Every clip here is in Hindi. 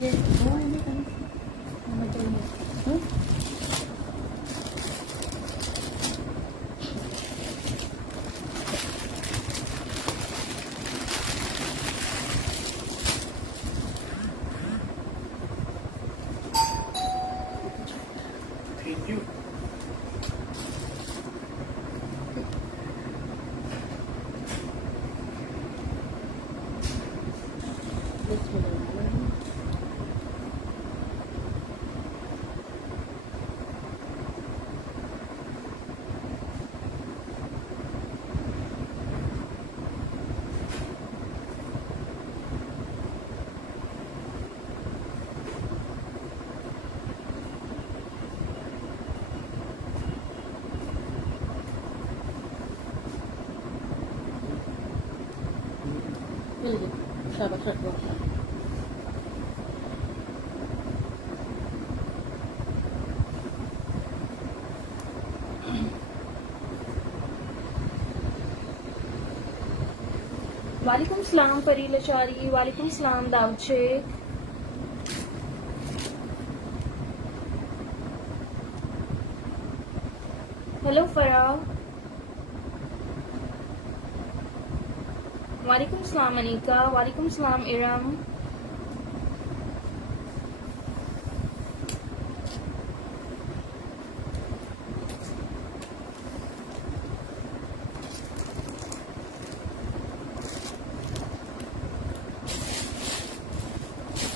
Thank you. शाबाश रख दो। वालेकुम सलाम परी लचारी, वालेकुम सलाम दाऊद शेख। हेलो फरा, वालेकुम सलाम अनीका, वालेकुम सलाम इरम।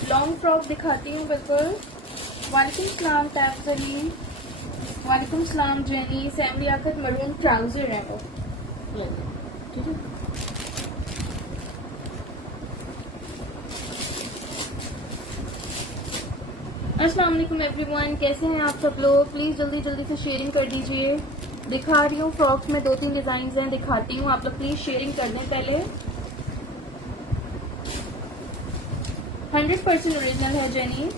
लॉन्ग फ्रॉक दिखाती हूँ बिल्कुल। वालेकुम सलाम टैब्स अली, वालेकुम सलाम Jenny. Sam Liaquat maroon trouser है वो, ठीक है। अस्सलाम वालेकुम एवरीवन, कैसे हैं आप सब लोग? प्लीज जल्दी जल्दी से शेयरिंग कर दीजिए। दिखा रही हूँ फ्रॉक्स में 2-3 डिजाइन हैं, दिखाती हूँ। आप लोग प्लीज शेयरिंग कर दें पहले। 100% ओरिजिनल है जेनी।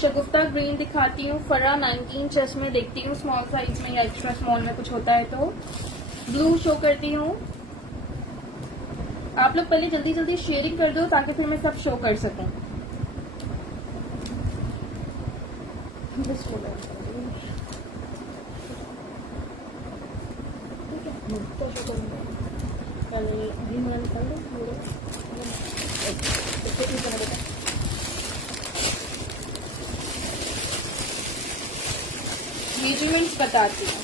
शगुफ्ता ग्रीन दिखाती हूँ। फरा 19 चेस्ट में देखती हूँ, स्मॉल साइज में या एक्स्ट्रा स्मॉल में कुछ होता है तो। ब्लू शो करती हूँ। आप लोग पहले जल्दी जल्दी शेयरिंग कर दो ताकि फिर मैं सब शो कर सकूं। मेजरमेंट्स बताती हूँ।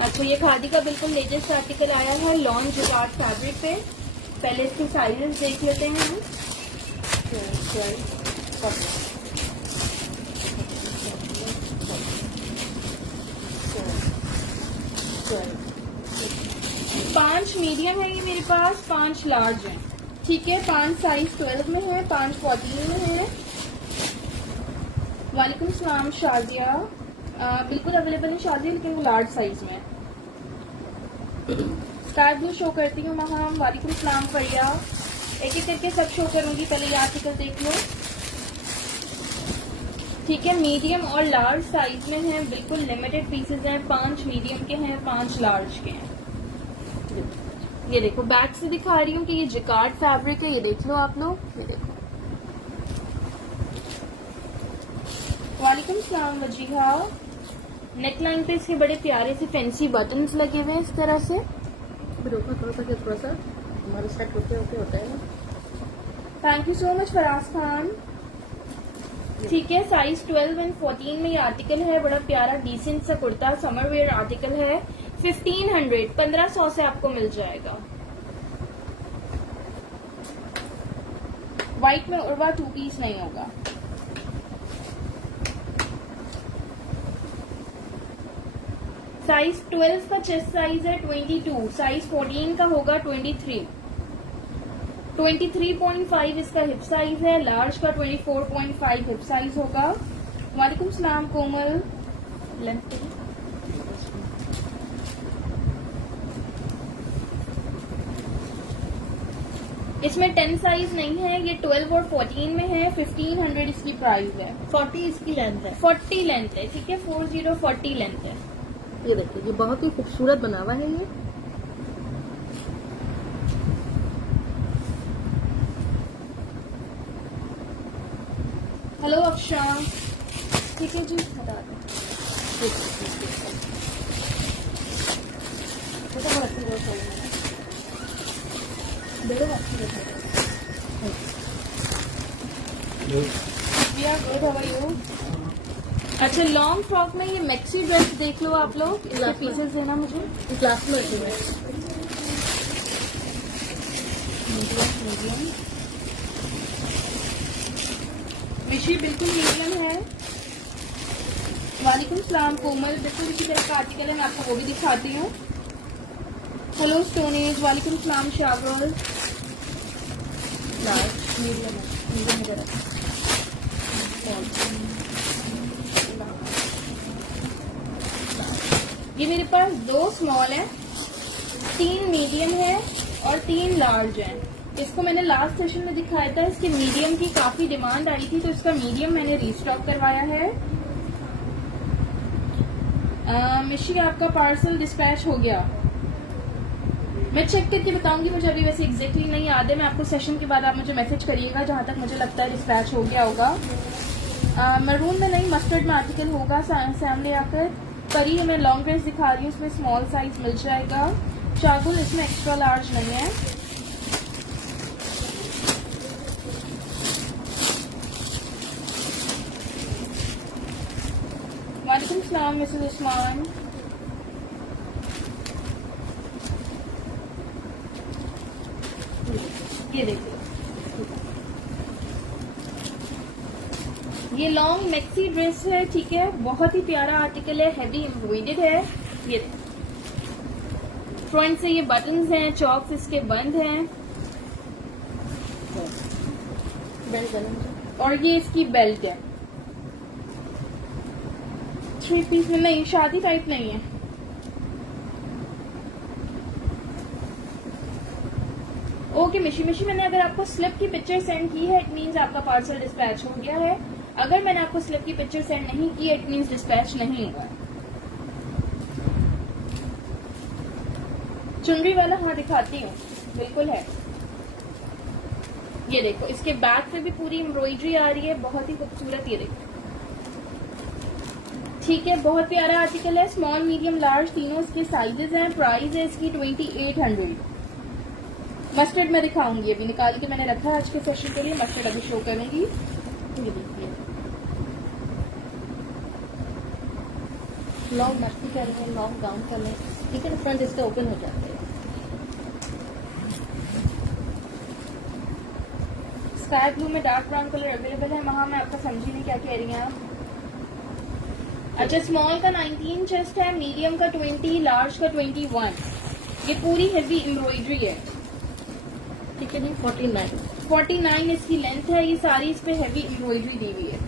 अच्छा, ये खादी का बिल्कुल लेटेस्ट आर्टिकल आया है लॉन जिगार्ड फैब्रिक पे। पहले इसके साइजेस देख लेते हैं हम। 5 मीडियम है ये मेरे पास, 5 लार्ज है, ठीक है। 5 साइज 12 में है, 5 14 में है। वालेकुम सलाम शाजिया, बिल्कुल अवेलेबल है शाजिया, लेकिन वो लार्ज साइज में है। स्काई ब्लू शो करती हूँ महाम। वालेकुम सलाम फरिया। एक एक करके सब शो करूंगी, पहले ये आर्टिकल देख लो, ठीक है। मीडियम और लार्ज साइज में है, बिल्कुल लिमिटेड पीसेज हैं। 5 मीडियम के हैं, 5 लार्ज के हैं। ये देखो, बैक से दिखा रही हूँ कि ये जिकार्ड फैब्रिक है, ये देख लो आप लोग, ये देखो। वालेकुम सलाम वजीहा। नेकलाइन पे इसके बड़े प्यारे से फैंसी बटन्स लगे हुए हैं इस तरह से। थोड़ा सा हमारे सेट होते होता है ना। Thank you so much Faraz Khan, ठीक है। साइज 12 एंड 14 में ये आर्टिकल है। बड़ा प्यारा डिसेंट सा कुर्ता समर वेयर आर्टिकल है। 1500 से आपको मिल जाएगा। व्हाइट में उर्वा 2 पीस नहीं होगा। साइज 12 का चेस्ट साइज है 22, साइज 14 का होगा 23, 23.5 इसका हिप साइज है। लार्ज का 24.5 हिप साइज होगा। वालेकुम सलाम कोमल। इसमें 10 साइज नहीं है, ये 12 और 14 में है। 1500 इसकी प्राइस है। 40 इसकी लेंथ है। 40 लेंथ है, ठीक है, 40 लेंथ है। ये देखिए, ये बहुत ही खूबसूरत बना हुआ है ये। हेलो अक्षा, ठीक है जी, बता दें। अच्छा, लॉन्ग फ्रॉक में ये मैक्सी ड्रेस देख लो आप लोग, इसके पीसेस देना मुझे। क्लास में रखे हुए हैं। मीडियम विशी बिल्कुल मीडियम है। वालेकुम सलाम कोमल, बिल्कुल इसी तरह का आर्टिकल है, मैं आपको वो भी दिखाती हूँ। हेलो स्टोनेज, वालेकुम सलाम शावल। लार्ज मीडियम है, मीडियम इधर है। ये मेरे पास 2 स्मॉल है, 3 मीडियम है और 3 लार्ज है। इसको मैंने लास्ट सेशन में दिखाया था, इसके मीडियम की काफी डिमांड आई थी तो इसका मीडियम मैंने रीस्टॉक करवाया है। मिशी आपका पार्सल डिस्पैच हो गया, मैं चेक करके बताऊंगी, मुझे अभी वैसे एग्जैक्टली नहीं याद है। मैं आपको सेशन के बाद आप मुझे मैसेज करिएगा, जहां तक मुझे लगता है डिस्पैच हो गया होगा। मरून में नहीं, मस्टर्ड में आर्टिकल होगा। सैमले आकर परी मैं लॉन्ग ड्रेस दिखा रही हूँ, उसमें स्मॉल साइज मिल जाएगा। शागुल इसमें एक्स्ट्रा लार्ज नहीं है। वालेकुम सलाम मिसेस उस्मान। ये देखिए, ये लॉन्ग मैक्सी ड्रेस है, ठीक है, बहुत ही प्यारा आर्टिकल है, हैवी एम्ब्रॉयडर्ड है। ये फ्रंट से ये बटन्स हैं, चॉक्स इसके बंद हैं और ये इसकी बेल्ट है। 3 पीस में नहीं, शादी टाइप नहीं है। ओके मिशी, मैंने अगर आपको स्लिप की पिक्चर सेंड की है, इट मीन्स आपका पार्सल डिस्पैच हो गया है। अगर मैंने आपको स्लिप की पिक्चर सेंड नहीं की, इट मीन्स डिस्पैच नहीं हुआ। चुनरी वाला हाँ दिखाती हूँ, बिल्कुल है। ये देखो, इसके बैक पे भी पूरी एम्ब्रॉयडरी आ रही है, बहुत ही खूबसूरत। ये देखो, ठीक है, बहुत प्यारा आर्टिकल है। स्मॉल मीडियम लार्ज तीनों इसके साइजेस हैं। प्राइस है इसकी 2800। मस्टर्ड में दिखाऊंगी, अभी निकाल के मैंने रखा है आज के सेशन के लिए, मस्टर्ड अभी शो करेंगी। ये देखिए, लॉन्ग मस्ती कर लें, लॉन्ग गाउन कर लें, ठीक है, फ्रंट इसका ओपन हो जाता है। स्काई ब्लू में डार्क ब्राउन कलर अवेलेबल है। वहां मैं आपका समझी नहीं क्या कह रही हैं आप। अच्छा, स्मॉल का 19 चेस्ट है, मीडियम का 20, लार्ज का 21। ये पूरी हेवी एम्ब्रॉयडरी है, ठीक है जी। 49 इसकी लेंथ है। ये सारी इस पे हेवी एम्ब्रॉयडरी दी हुई है।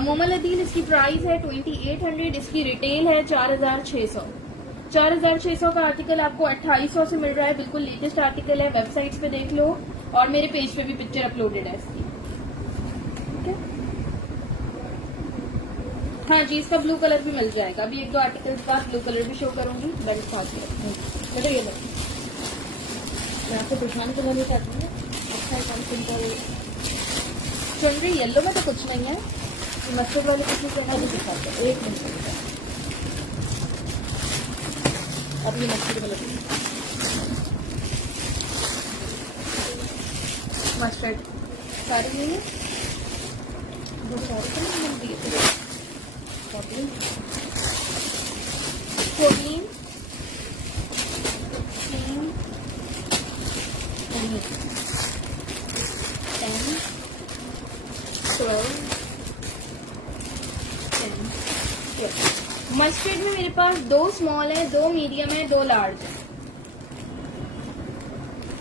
मोमल अदील, इसकी प्राइस है 2800, इसकी रिटेल है 4600। 4600 का आर्टिकल आपको 2800 से मिल रहा है, बिल्कुल लेटेस्ट आर्टिकल है। वेबसाइट्स पे देख लो और मेरे पेज पे भी पिक्चर अपलोडेड है इसकी, ठीक है। हाँ जी, इसका ब्लू कलर भी मिल जाएगा। अभी 1-2 आर्टिकल्स बाद ब्लू कलर भी शो करूंगी। बेल्ट साथ में चलो, ये देखिए, मैं आपको परेशान करना नहीं चाहती हूँ। अच्छा है, कम सिंपल चुनरी येलो में तो कुछ नहीं है। मस्टर्ड वाले किसी से अभी दिखाते हैं, 1 मिनट। अब ये मस्टर्ड वाला मस्टर्ड सारे नहीं है, वो सारे तो नहीं मिल दिए। 14 10 12 मस्टर्ड में मेरे पास 2 स्मॉल है, 2 मीडियम है, 2 लार्ज है।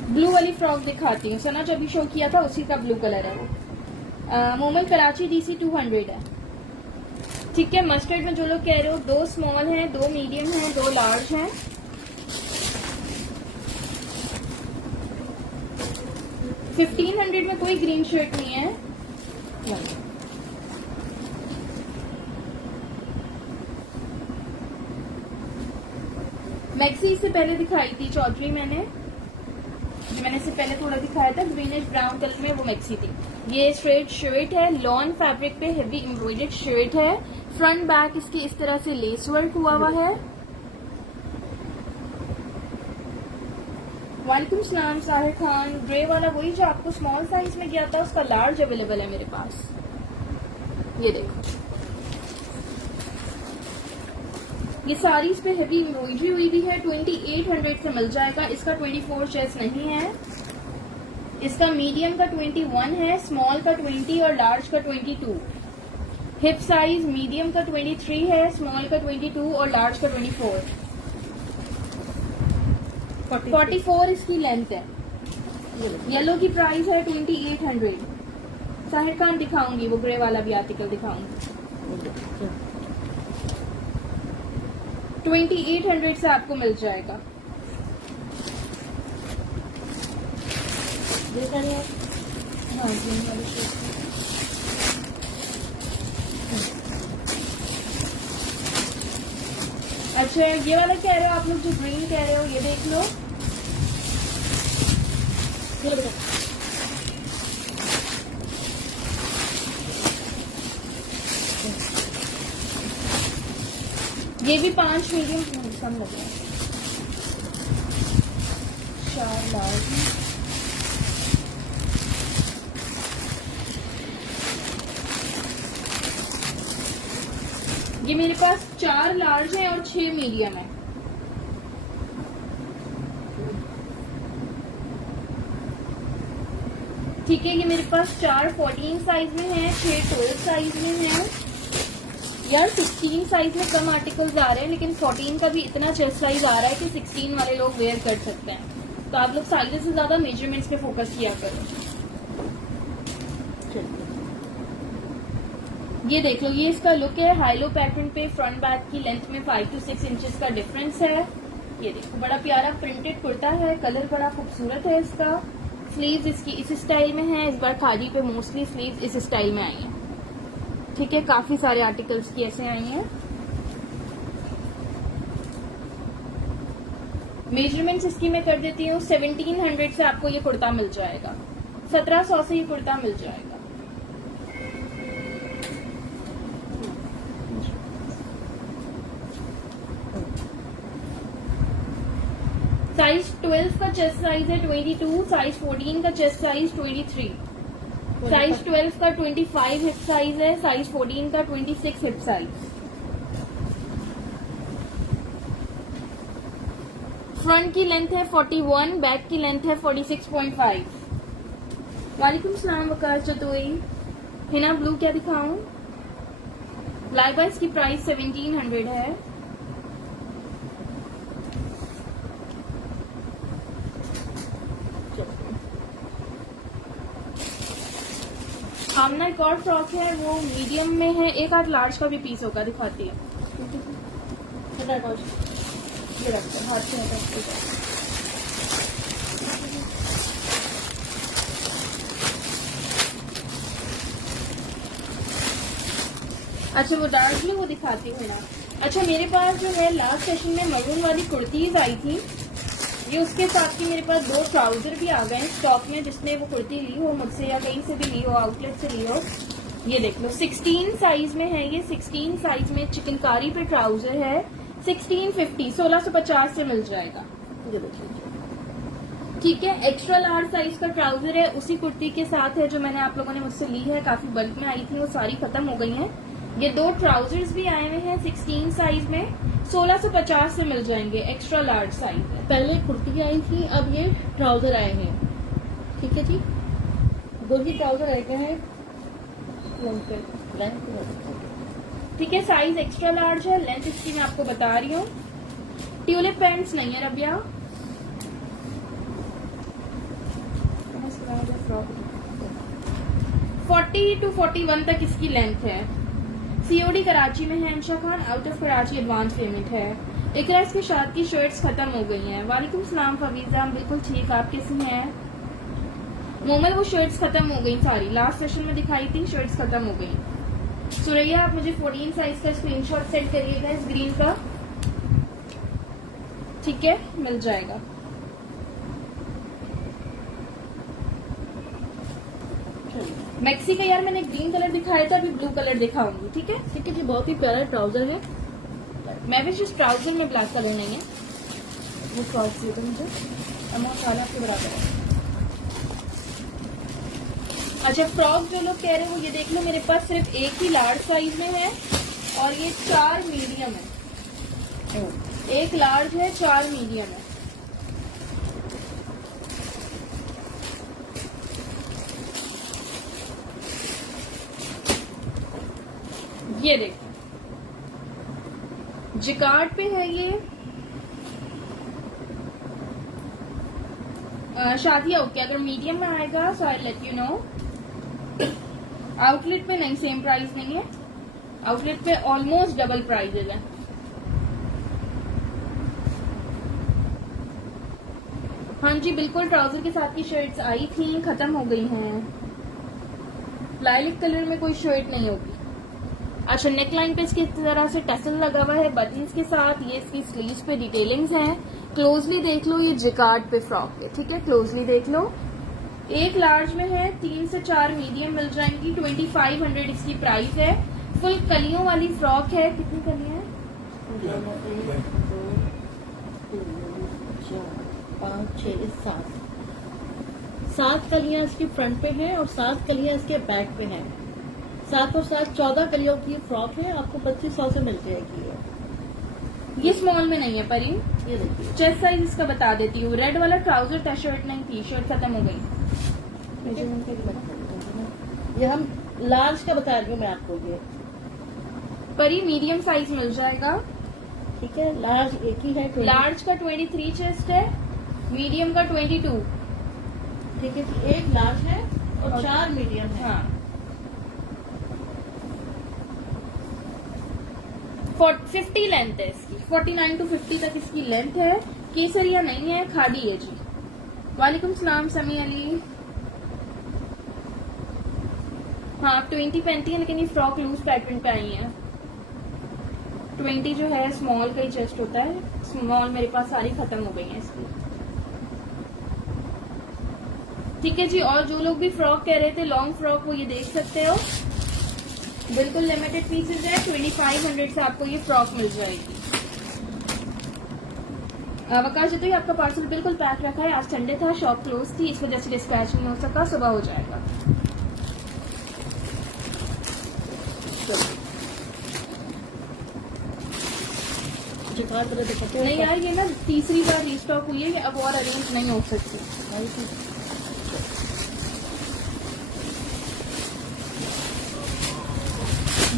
ब्लू वाली फ्रॉक दिखाती हूँ, सना जो अभी शो किया था उसी का ब्लू कलर है वो। मोमल कराची DC 200 है, ठीक है। मस्टर्ड में जो लोग कह रहे हो, 2 स्मॉल हैं, 2 मीडियम हैं, 2 लार्ज हैं। 1500 में कोई ग्रीन शर्ट नहीं है। मैक्सी इससे पहले दिखाई थी चौधरी मैंने, जो मैंने इससे पहले थोड़ा दिखाया था ग्रीनिश ब्राउन कलर में, वो मैक्सी थी। ये स्ट्रेट शर्ट है, लॉन फैब्रिक पे हेवी एम्ब्रॉयडर्ड शर्ट है। फ्रंट बैक इसकी इस तरह से लेस वर्क हुआ हुआ है। वालेकुम सलाम साहिर खान। ग्रे वाला वही जो आपको स्मॉल साइज में गया था, उसका लार्ज अवेलेबल है मेरे पास। ये देखो, ये सारी इस पे हेवी एम्ब्रॉयडरी हुई भी है। 2800 से मिल जाएगा। इसका 24 चेस्ट नहीं है। इसका मीडियम का 21 है, स्मॉल का 20 और लार्ज का 22। हिप साइज मीडियम का 23 है, स्मॉल का 22 और लार्ज का 24। 44 इसकी लेंथ है। येलो की प्राइस है 2800। साहिर खान दिखाऊंगी, वो ग्रे वाला भी आर्टिकल दिखाऊंगी। 2800 से आपको मिल जाएगा। हाँ जी, अच्छा ये वाला कह रहे हो आप लोग, जो ग्रीन कह रहे हो, ये देख लो। ये भी 5 मीडियम कम लगे, 4 लार्ज। ये मेरे पास 4 लार्ज है और 6 मीडियम है। ठीक है, ये मेरे पास 4 14 साइज में है, 6 12 साइज में है। यार 16 साइज में कम आर्टिकल्स आ रहे हैं, लेकिन 14 का भी इतना चेस्ट साइज आ रहा है कि 16 वाले लोग वेयर कर सकते हैं। तो आप लोग साइजेस से ज्यादा मेजरमेंट्स पे फोकस किया करो। ये देख लो, ये इसका लुक है हाईलो पैटर्न पे। फ्रंट बैक की लेंथ में 5 to 6 इंचेस का डिफरेंस है। ये देखो, बड़ा प्यारा प्रिंटेड कुर्ता है, कलर बड़ा खूबसूरत है इसका। स्लीव्स इसकी इस स्टाइल में है। इस बार खादी पे मोस्टली स्लीव्स इस स्टाइल में आई है। ठीक है, काफी सारे आर्टिकल्स की ऐसे आई हैं। मेजरमेंट्स इसकी मैं कर देती हूँ। 1700 से आपको ये कुर्ता मिल जाएगा। 1700 से ये कुर्ता मिल जाएगा। साइज 12 का चेस्ट साइज है 22, साइज 14 का चेस्ट साइज 23, साइज 12 का 25 हिप साइज है, साइज 14 का 26 हिप साइज। फ्रंट की लेंथ है 41, बैक की लेंथ है 46.5। वालेकुम सलाम वकार चतोई। हिना ब्लू क्या दिखाऊं? लाइबा इसकी प्राइस 1700 है। सामना एक और फ्रॉक है, वो मीडियम में है। एक आध लार्ज का भी पीस होगा, दिखाती है। ये रखते हैं हाथ से हटा। अच्छा वो डार्क ब्लू वो दिखाती हूँ ना। अच्छा मेरे पास जो है लास्ट सेशन में मरून वाली कुर्तीज आई थी, ये उसके साथ ही मेरे पास 2 ट्राउजर भी आ गए स्टॉक में। जिसने वो कुर्ती ली हो मुझसे या कहीं से भी ली हो, आउटलेट से ली हो, ये देख लो 16 साइज में है। ये 16 साइज में चिकनकारी पे ट्राउजर है। 1650 1650 से मिल जाएगा। ये देखिए, ठीक है। एक्स्ट्रा लार्ज साइज का ट्राउजर है, उसी कुर्ती के साथ है जो मैंने आप लोगों ने मुझसे ली है। काफी बल्क में आई थी, वो सारी खत्म हो गई हैं। ये 2 ट्राउजर्स भी आए हुए हैं 16 साइज में, 1650 से मिल जाएंगे। एक्स्ट्रा लार्ज साइज है। पहले कुर्ती आई थी, अब ये ट्राउजर आए हैं। ठीक है जी, 2 ही ट्राउजर आए हैं। ठीक है, साइज एक्स्ट्रा लार्ज है। लेंथ इसकी मैं आपको बता रही हूँ। ट्यूलिप पैंट्स नहीं है रबिया। फ्रॉक 40 to 41 तक इसकी लेंथ है। सीओडी कराची में है Ansha Khan, out of Karachi advance payment है। इकरा इसके साथ की शर्ट्स खत्म हो गई हैं। वालेकुम सलाम फवीजा, बिल्कुल ठीक, आप कैसी हैं? मोमल वो शर्ट्स खत्म हो गई सारी, लास्ट सेशन में दिखाई थी, शर्ट्स खत्म हो गई। सुरैया आप मुझे 14 साइज का स्क्रीनशॉट सेंड करिएगा इस ग्रीन का, ठीक है, मिल जाएगा। मैक्सी का यार मैंने ग्रीन कलर दिखाया था, अभी ब्लू कलर दिखाऊंगी, ठीक है। ठीक है जी, बहुत ही प्यारा ट्राउजर है। मैं भी जिस ट्राउजर में ब्लैक कलर नहीं है, वो फ्रॉक दे दो मुझे, अमाउंट वाला आपके बराबर है। अच्छा, फ्रॉक जो लोग कह रहे हैं वो ये देख लो, मेरे पास सिर्फ एक ही लार्ज साइज में है और ये 4 मीडियम है। एक लार्ज है, 4 मीडियम है। ये देखो जिकार्ड पे है ये। शादिया ओके, अगर मीडियम में आएगा so I let you know. Outlet पे नहीं, सेम प्राइस नहीं है, आउटलेट पे ऑलमोस्ट डबल प्राइजेज है। हाँ जी बिल्कुल, ट्राउजर के साथ की शर्ट्स आई थी, खत्म हो गई हैं। लाइलिक कलर में कोई शर्ट नहीं होगी। अच्छा, नेक लाइन पे इसकी तरह से टसल लगा हुआ है बटन्स के साथ, ये इसकी स्लीव्स पे डिटेलिंग्स हैं। क्लोजली देख लो, ये जिकार्ड पे फ्रॉक है, ठीक है, क्लोजली देख लो। एक लार्ज में है, 3 से 4 मीडियम मिल जाएंगी, 2500 इसकी प्राइस है। फुल कलियों वाली फ्रॉक है। कितनी कलियां हैं? 5, 6, 7 कलियां इसकी फ्रंट पे हैं और 7 कलियां इसके बैक पे हैं। 7 और 7 14 कलियों की फ्रॉक है, आपको 2500 से मिल जाएगी। ये स्मॉल में नहीं है परी, ये देखिए, चेस्ट साइज इसका बता देती हूँ। रेड वाला ट्राउजर था, शर्ट नहीं थी, शर्ट खत्म हो गई। ये हम लार्ज का बता रही हूँ मैं आपको। ये परी मीडियम साइज मिल जाएगा, ठीक है, लार्ज एक ही है। लार्ज का 23 चेस्ट है, मीडियम का 22। ठीक है, एक लार्ज है और 4 मीडियम है। हाँ, 50 लेंथ है इसकी, 49 to 50 तक इसकी लेंथ है। केसरिया नहीं है, खादी है जी। वालेकुम सलाम समी अली। हाँ, आप 20 पहनती है, लेकिन ये फ्रॉक लूज पैटर्न पे आई है। 20 जो है स्मॉल का ही चेस्ट होता है, स्मॉल मेरे पास सारी खत्म हो गई है इसकी। ठीक है जी, और जो लोग भी फ्रॉक कह रहे थे लॉन्ग फ्रॉक, वो ये देख सकते हो, बिल्कुल लिमिटेड पीसेज है। 2500 से आपको ये फ्रॉक मिल जाएगी। वकाश जी, आपका पार्सल बिल्कुल पैक रखा है। आज संडे था, शॉप क्लोज थी, इस वजह से डिस्पैच नहीं हो सका, सुबह हो जाएगा। नहीं यार, ये ना तीसरी बार रीस्टॉक हुई है, ये अब और अरेंज नहीं हो सकती।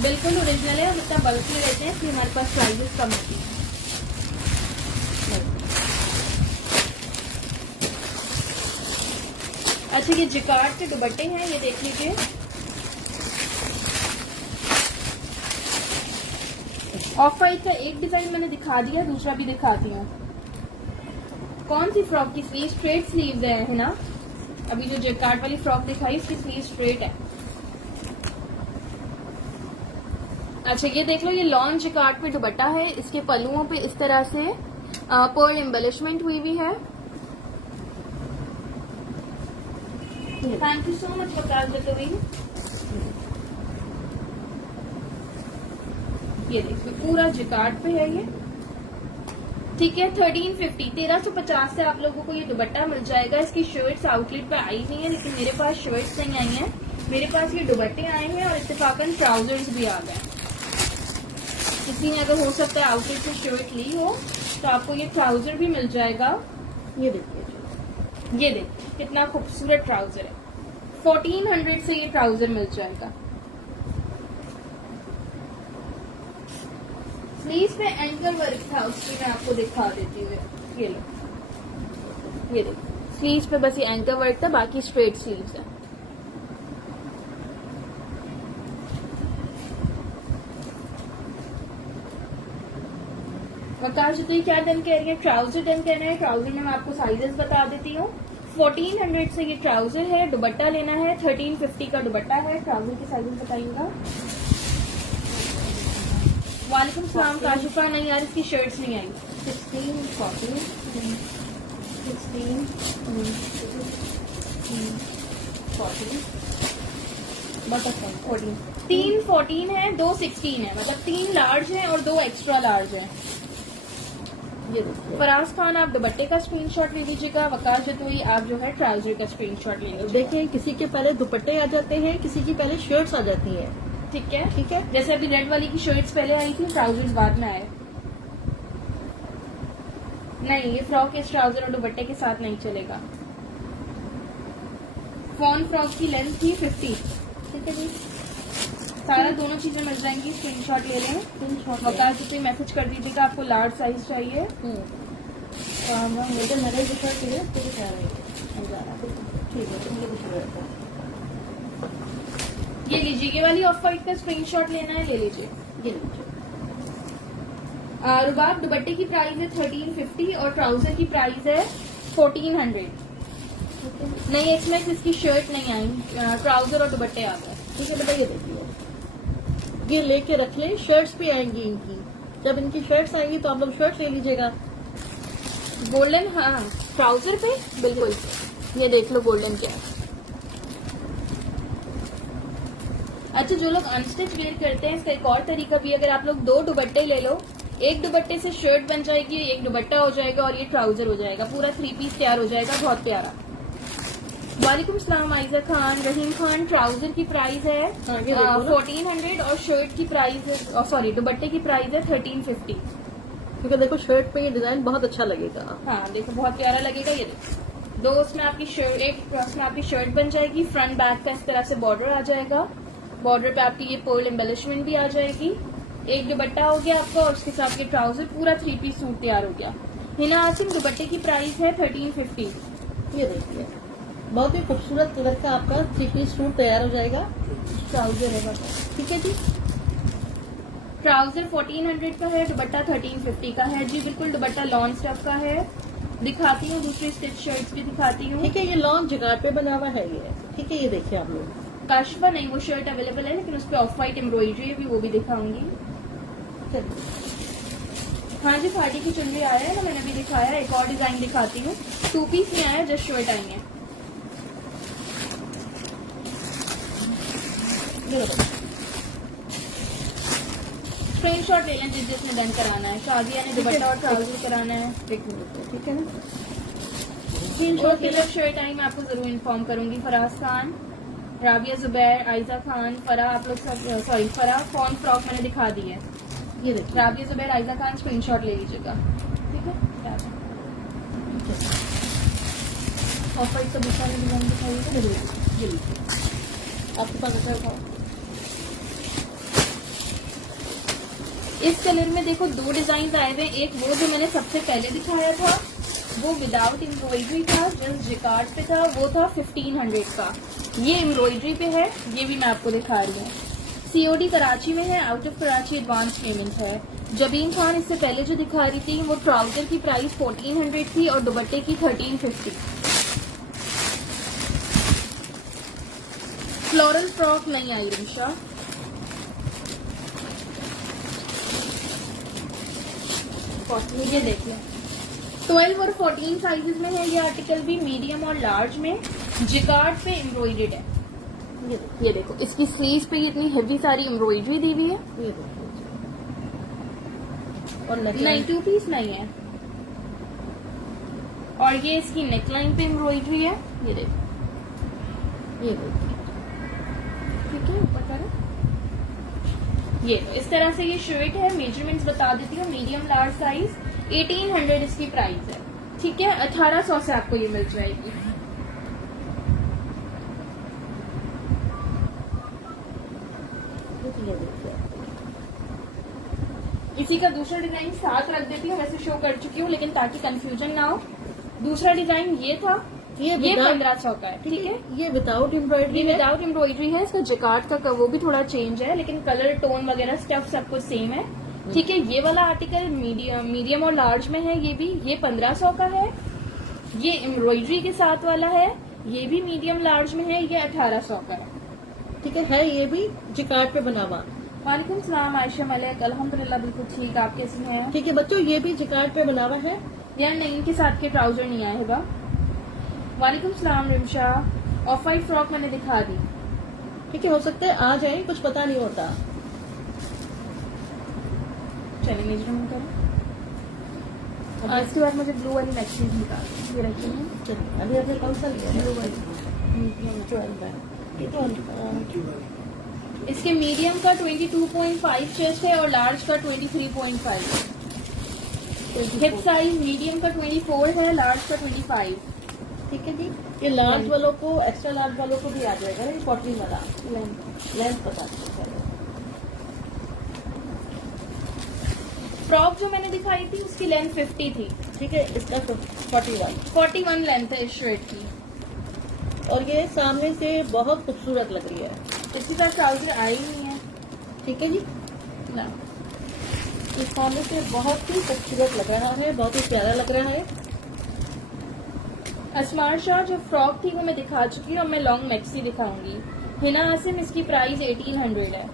बिल्कुल ओरिजिनल है, जितना बल्क में रहते हैं इसलिए हमारे पास प्राइजेस कम होती हैं। अच्छा, ये जिकार्ड के दुपट्टे हैं, ये देख लीजिए। ऑफ वाइट का एक डिजाइन मैंने दिखा दिया, दूसरा भी दिखाती हूँ। कौन सी फ्रॉक की स्लीव? स्ट्रेट स्लीव्स है ना। अभी जो जिकार्ड वाली फ्रॉक दिखाई उसकी स्लीव स्ट्रेट है। अच्छा, ये देख लो, ये लॉन्ग जिकार्ड पे दुपट्टा है, इसके पल्लुओं पे इस तरह से पर्ल एम्बेलिशमेंट हुई हुई है। Thank you so much Waqas जतवीन। ये देखिए पूरा जिकार्ड पे है ये, ठीक है। 1350 से आप लोगों को ये दुपट्टा मिल जाएगा। इसकी शर्ट्स आउटलेट पे आई नहीं है, लेकिन मेरे पास शर्ट्स नहीं आई हैं, मेरे पास ये दुपट्टे आए हैं और इत्तेफाकन ट्राउजर्स भी आ गए। किसी ने अगर हो सकता है आउटलेट से शर्ट ली हो तो आपको ये ट्राउजर भी मिल जाएगा। ये देखिए, ये देखिए कितना खूबसूरत ट्राउजर है। 1400 से ये ट्राउजर मिल जाएगा। स्लीव्स पे एंकल वर्क था, उसकी मैं आपको दिखा देती हूँ। ये लो, ये देखो स्लीव्स पे बस ये एंकल वर्क था, बाकी स्ट्रेट स्लीव्स है। वकाश जी, तो ये क्या डन कह रही है? ट्राउजर डन कहना है। ट्राउजर में मैं आपको साइजेस बता देती हूँ। 1400 से ये ट्राउजर है, दुपट्टा लेना है 1350 का दुपट्टा है। ट्राउजर की साइज बताइएगा। वालेकुम सलाम काशिफा, नहीं यार इसकी शर्ट्स नहीं आई। 16, 14, 16, 14, बटरफ्लाई 14। 3 14 है, 2 16 है, मतलब 3 लार्ज है और 2 एक्स्ट्रा लार्ज है। ये देखिए, फराज खान आप दुपट्टे का स्क्रीनशॉट ले लीजिएगा, वकार जतोई आप जो है ट्राउजर का स्क्रीनशॉट ले लीजिएगा। देखिए किसी के पहले दुपट्टे आ जाते हैं, किसी की पहले शर्ट्स आ जाती हैं। ठीक है, ठीक है, जैसे अभी रेड वाली की शर्ट्स पहले आई थी, ट्राउजर्स बाद में आए। नहीं, ये फ्रॉक इस ट्राउजर और दुपट्टे के साथ नहीं चलेगा। फॉन फ्रॉक की लेंथ थी 50। ठीक है जी, सारा दोनों चीजें मिल जाएंगी, स्क्रीनशॉट ले लें। वकार से मैसेज कर दीजिएगा आपको लार्ज साइज चाहिए। मुझे मेरे जो शर्ट है तो क्या रहेगी, ठीक है, तो ये कुछ रहता है। ये लीजिए, ये वाली ऑफ वाइट का स्क्रीनशॉट लेना है, ले लीजिए। ये लीजिए, रुबाब दुपट्टे की प्राइस है 1350 और ट्राउजर की प्राइस है 1400। नहीं एक्समैक्स इसकी शर्ट नहीं आई, ट्राउजर और दुपट्टे आ गए। ठीक है बेटा, ये देखिए, ये लेके रख ले, शर्ट्स भी आएंगी इनकी। जब इनकी शर्ट्स आएंगी तो आप लोग शर्ट ले लीजिएगा। गोल्डन, हाँ ट्राउजर पे बिल्कुल, ये देख लो गोल्डन क्या है। अच्छा, जो लोग अनस्टिच वेयर करते हैं, इसका एक और तरीका भी, अगर आप लोग 2 दुपट्टे ले लो, एक दुपट्टे से शर्ट बन जाएगी, एक दुपट्टा हो जाएगा और ये ट्राउजर हो जाएगा, पूरा 3 पीस तैयार हो जाएगा, बहुत प्यारा। वालेकुम सलाम आयजा खान, रहीम खान। ट्राउजर की प्राइस है 1400 और शर्ट की प्राइस है, सॉरी दुपट्टे की प्राइस है 1350। क्योंकि देखो शर्ट पे ये डिजाइन बहुत अच्छा लगेगा। हाँ देखो, बहुत प्यारा लगेगा। ये देखो, 2 उसमें आपकी शर्ट, एक उसमें आपकी शर्ट बन जाएगी, फ्रंट बैक का इस तरह से बॉर्डर आ जाएगा, बॉर्डर पे आपकी ये पर्ल एम्बेलिशमेंट भी आ जाएगी, एक दुपट्टा हो गया आपका और उसके साथ ये ट्राउजर, पूरा 3 पीस सूट तैयार हो गया। हिना आसिम दुपट्टे की प्राइस है 1350। ये देखिए, बहुत ही खूबसूरत कलर का आपका 3 पीस सूट तैयार हो जाएगा। ट्राउजर है बस, ठीक है जी। ट्राउजर 1400 का है, दुपट्टा 1350 का है जी, बिल्कुल दुपट्टा लॉन स्टफ का है। दिखाती हूँ दूसरी स्टिच शर्ट्स भी दिखाती हूँ। ठीक है, ये लॉन्ग जगह पे बना हुआ है ये। ठीक है, ये देखिए आप लोग, काशफा नहीं, वो शर्ट अवेलेबल है लेकिन उस पर ऑफ वाइट एम्ब्रॉयडरी है भी, वो भी दिखाऊंगी। चलिए, हाँ जी, फाटी की चुनरी आया है ना, मैंने भी दिखाया। एक और डिजाइन दिखाती हूँ, 2 पीस में आया, जस्ट शर्ट आई है। स्क्रीनशॉट ले लें जिसने डन कराना है। शादिया ने दुपट्टा और ट्राउजर कराना है। एक मिनट, ठीक है ना। स्क्रीनशॉट के लिए शर्ट आई मैं आपको जरूर इन्फॉर्म करूंगी। फराज खान, राबिया जुबैर, आयजा खान, फरा, आप लोग सब, सॉरी फरा, फॉन फ्रॉक मैंने दिखा दी है। ये देखिए, राबिया जुबैर, आयजा खान, स्क्रीनशॉट ले लीजिएगा। ठीक है, ऑफ वाइट का दूसरा डिजाइन दिखाइएगा। ये लीजिए, आपके पास अच्छा उठाओ। इस कलर में देखो 2 डिजाइन आए हुए, एक वो जो मैंने सबसे पहले दिखाया था, वो विदाउट एम्ब्रॉयडरी था, जस्ट जिकार्ड पे था, वो था 1500 का। ये एम्ब्रॉयडरी पे है, ये भी मैं आपको दिखा रही हूँ। सीओडी कराची में है, out of Karachi advance payment है। जबीन खान इससे पहले जो दिखा रही थी, वो ट्राउजर की प्राइस 1400 थी और दुपट्टे की 1350। फ्लोरल फ्रॉक नहीं आई रिशा। ये देख लें, 12 और 14 साइजेस में है ये आर्टिकल भी, मीडियम और लार्ज में, जिकार्ड पे एम्ब्रॉयडर्ड है। ये देखो, इसकी स्लीव्स पे इतनी हेवी सारी एम्ब्रॉयडरी दी हुई है। ये देखिए, और नहीं 2 पीस नहीं है, और ये इसकी नेकलाइन पे एम्ब्रॉयडरी है। ये देखो, ये देखिए, ठीक है, ऊपर करो। ये तो इस तरह से ये शर्ट है। मेजरमेंट्स बता देती हूँ, मीडियम लार्ज साइज, 1800 इसकी प्राइस है। ठीक है, 1800 से आपको ये मिल जाएगी। ये देखिए, इसी का दूसरा डिजाइन साथ रख देती हूँ, वैसे शो कर चुकी हूँ लेकिन ताकि कंफ्यूजन ना हो। दूसरा डिजाइन ये था, ये 1500 का है। ठीक है, ये विदाउट एम्ब्रॉयडरी ये है। विदाउट एम्ब्रॉयडरी है। इसका जिकार्ड का वो भी थोड़ा चेंज है, लेकिन कलर टोन वगैरह स्टफ सब कुछ सेम है। ठीक है, ये वाला आर्टिकल मीडियम और लार्ज में है। ये भी, ये 1500 का है। ये एम्ब्रॉयडरी के साथ वाला है, ये भी मीडियम लार्ज में है, ये 1800 का है। ठीक है ये भी जिकार्ड पे बना हुआ। वालेकुम सलाम आयशा मलिक, अल्हम्दुलिल्लाह बिल्कुल ठीक, आप कैसे हैं? ठीक है बच्चों, ये भी जिकार्ड पे बना हुआ है। यार नहीं, इनके साथ के ट्राउजर नहीं आएगा। वालेकुम सलाम रिमशा, ऑफ वाइट फ्रॉक मैंने दिखा दी। ठीक है, हो सकता है आ जाए, कुछ पता नहीं होता। चलिए मेजरमेंट करें। और इसके बाद मुझे ब्लू वाली मैक्सीज निकाल दो। ये रखी है चलिए, अभी आपने कौन सा लिया? ब्लू वाली मीडियम। 12 है। ये तो इसके मीडियम का 22.5 चेस्ट है और लार्ज का 23.5 है। हिप साइज मीडियम का 24 है, लार्ज का 25। ठीक है जी। ये लार्ज वालों को, एक्स्ट्रा लार्ज वालों को भी आ जाएगा ना, ये 40 वाला लेंथ बता दीजिए। फ्रॉक जो मैंने दिखाई थी उसकी लेंथ 50 थी। ठीक है, इसका 41 लेंथ है इस शर्ट की। और ये सामने से बहुत खूबसूरत लग रही है। इसके साथ ट्राउजर आई नहीं है। ठीक है जी, ना इस सामने से बहुत ही खूबसूरत लग रहा है, बहुत ही प्यारा लग रहा है। असमार शाह जो फ्रॉक थी वो मैं दिखा चुकी हूँ, अब मैं लॉन्ग मैक्सी दिखाऊंगी। हिना आसिम, इसकी प्राइस 1800 है।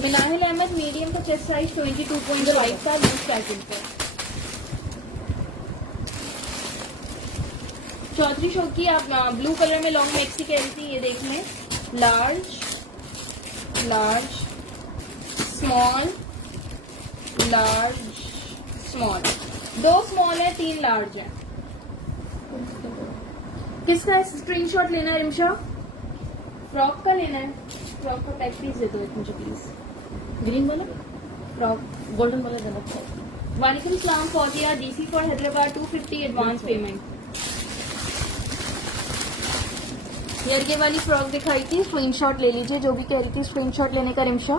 मिनाहिल अहमद, मीडियम का चेस्ट साइज 22.5 था, लूज पैकिंग पे। चौधरी शोकी, आप ब्लू कलर में लॉन्ग मैक्सी कह रही थी, ये देख लें। Large, large, small, large, small. 2 small है, 3 लार्ज है। किसका स्क्रीनशॉट लेना है रिमशा? फ्रॉक का लेना है? फ्रॉक का पैक पीस दे दो एक मुझे प्लीज। ग्रीन वाला फ्रॉक गोल्डन वाला देना चाहिए। वालेकुम सलाम Fauzia, DC for Hyderabad 250 advance payment. यार ये वाली फ्रॉक दिखाई थी, स्क्रीनशॉट ले लीजिए, जो भी कह रही थी स्क्रीनशॉट लेने का रिमशा।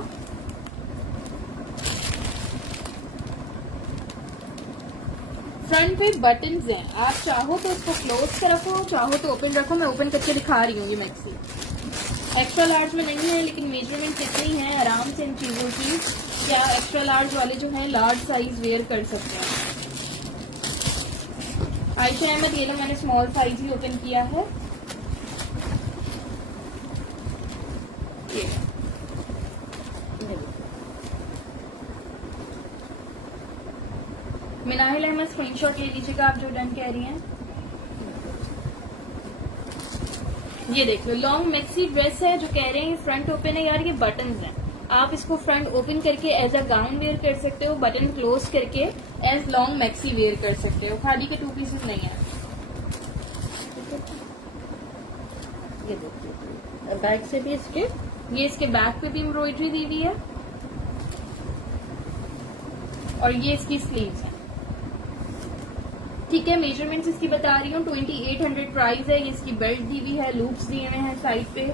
फ्रंट पे बटन्स हैं, आप चाहो तो इसको क्लोज कर रखो, चाहो तो ओपन रखो। मैं ओपन करके दिखा रही हूँ ये मैक्सी। एक्स्ट्रा लार्ज में नहीं है, लेकिन मेजरमेंट इतनी है आराम से इन चीजों की कि आप एक्स्ट्रा लार्ज वाले जो हैं लार्ज साइज वेयर कर सकते हैं। आयशा अहमद, ये लो मैंने स्मॉल साइज ही ओपन किया है। ये मिनाहिल अहमद, स्क्रीनशॉट ले लीजिएगा आप जो डन कह रही हैं। ये देख लो, लॉन्ग मैक्सी ड्रेस है, जो कह रहे हैं फ्रंट ओपन है। यार ये बटन्स हैं, आप इसको फ्रंट ओपन करके एज अ गाउन वेयर कर सकते हो, बटन क्लोज करके एज लॉन्ग मैक्सी वेयर कर सकते हो। खादी के 2 पीसेस नहीं है। ये देखिए, बैक से भी ये इसके बैक पे भी एम्ब्रॉयडरी दी हुई है और ये इसकी स्लीव्स है। ठीक है, मेजरमेंट्स इसकी बता रही हूँ। 2800 प्राइस है। ये इसकी बेल्ट दी हुई है, लूप्स दिए हुए हैं साइड पे।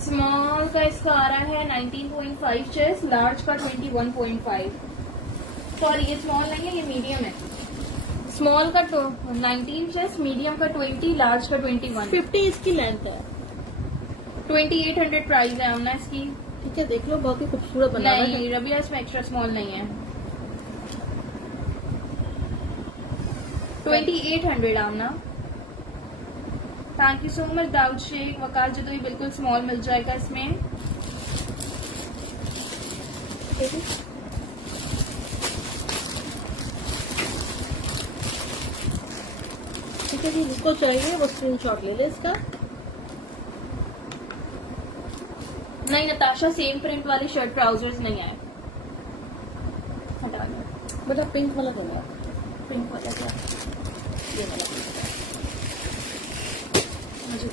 स्मॉल का इसका आ रहा है 19.5 चेस्ट, लार्ज का 21.5। सॉरी ये स्मॉल नहीं है, ये मीडियम है। स्मॉल का 19 चेस्ट, मीडियम का 20, लार्ज का 21। 50 इसकी लेंथ है। 2800 प्राइस है आमना इसकी। ठीक है, देख लो, बहुत ही खूबसूरत बना हुआ है। नहीं रबिया, इसमें एक्स्ट्रा स्मॉल नहीं है। 2800 Amna. Thank you so much Daud Shaikh. Waqar जदोई, बिल्कुल स्मॉल मिल जाएगा इसमें। ठीक है जी, जिसको चाहिए वो स्क्रीनशॉट ले ले इसका। नहीं नताशा, सेम प्रिंट वाले शर्ट ट्राउजर्स नहीं आए। हटा दो बेटा, पिंक वाला दो यार। पिंक वाला क्या? ये वाला मुझे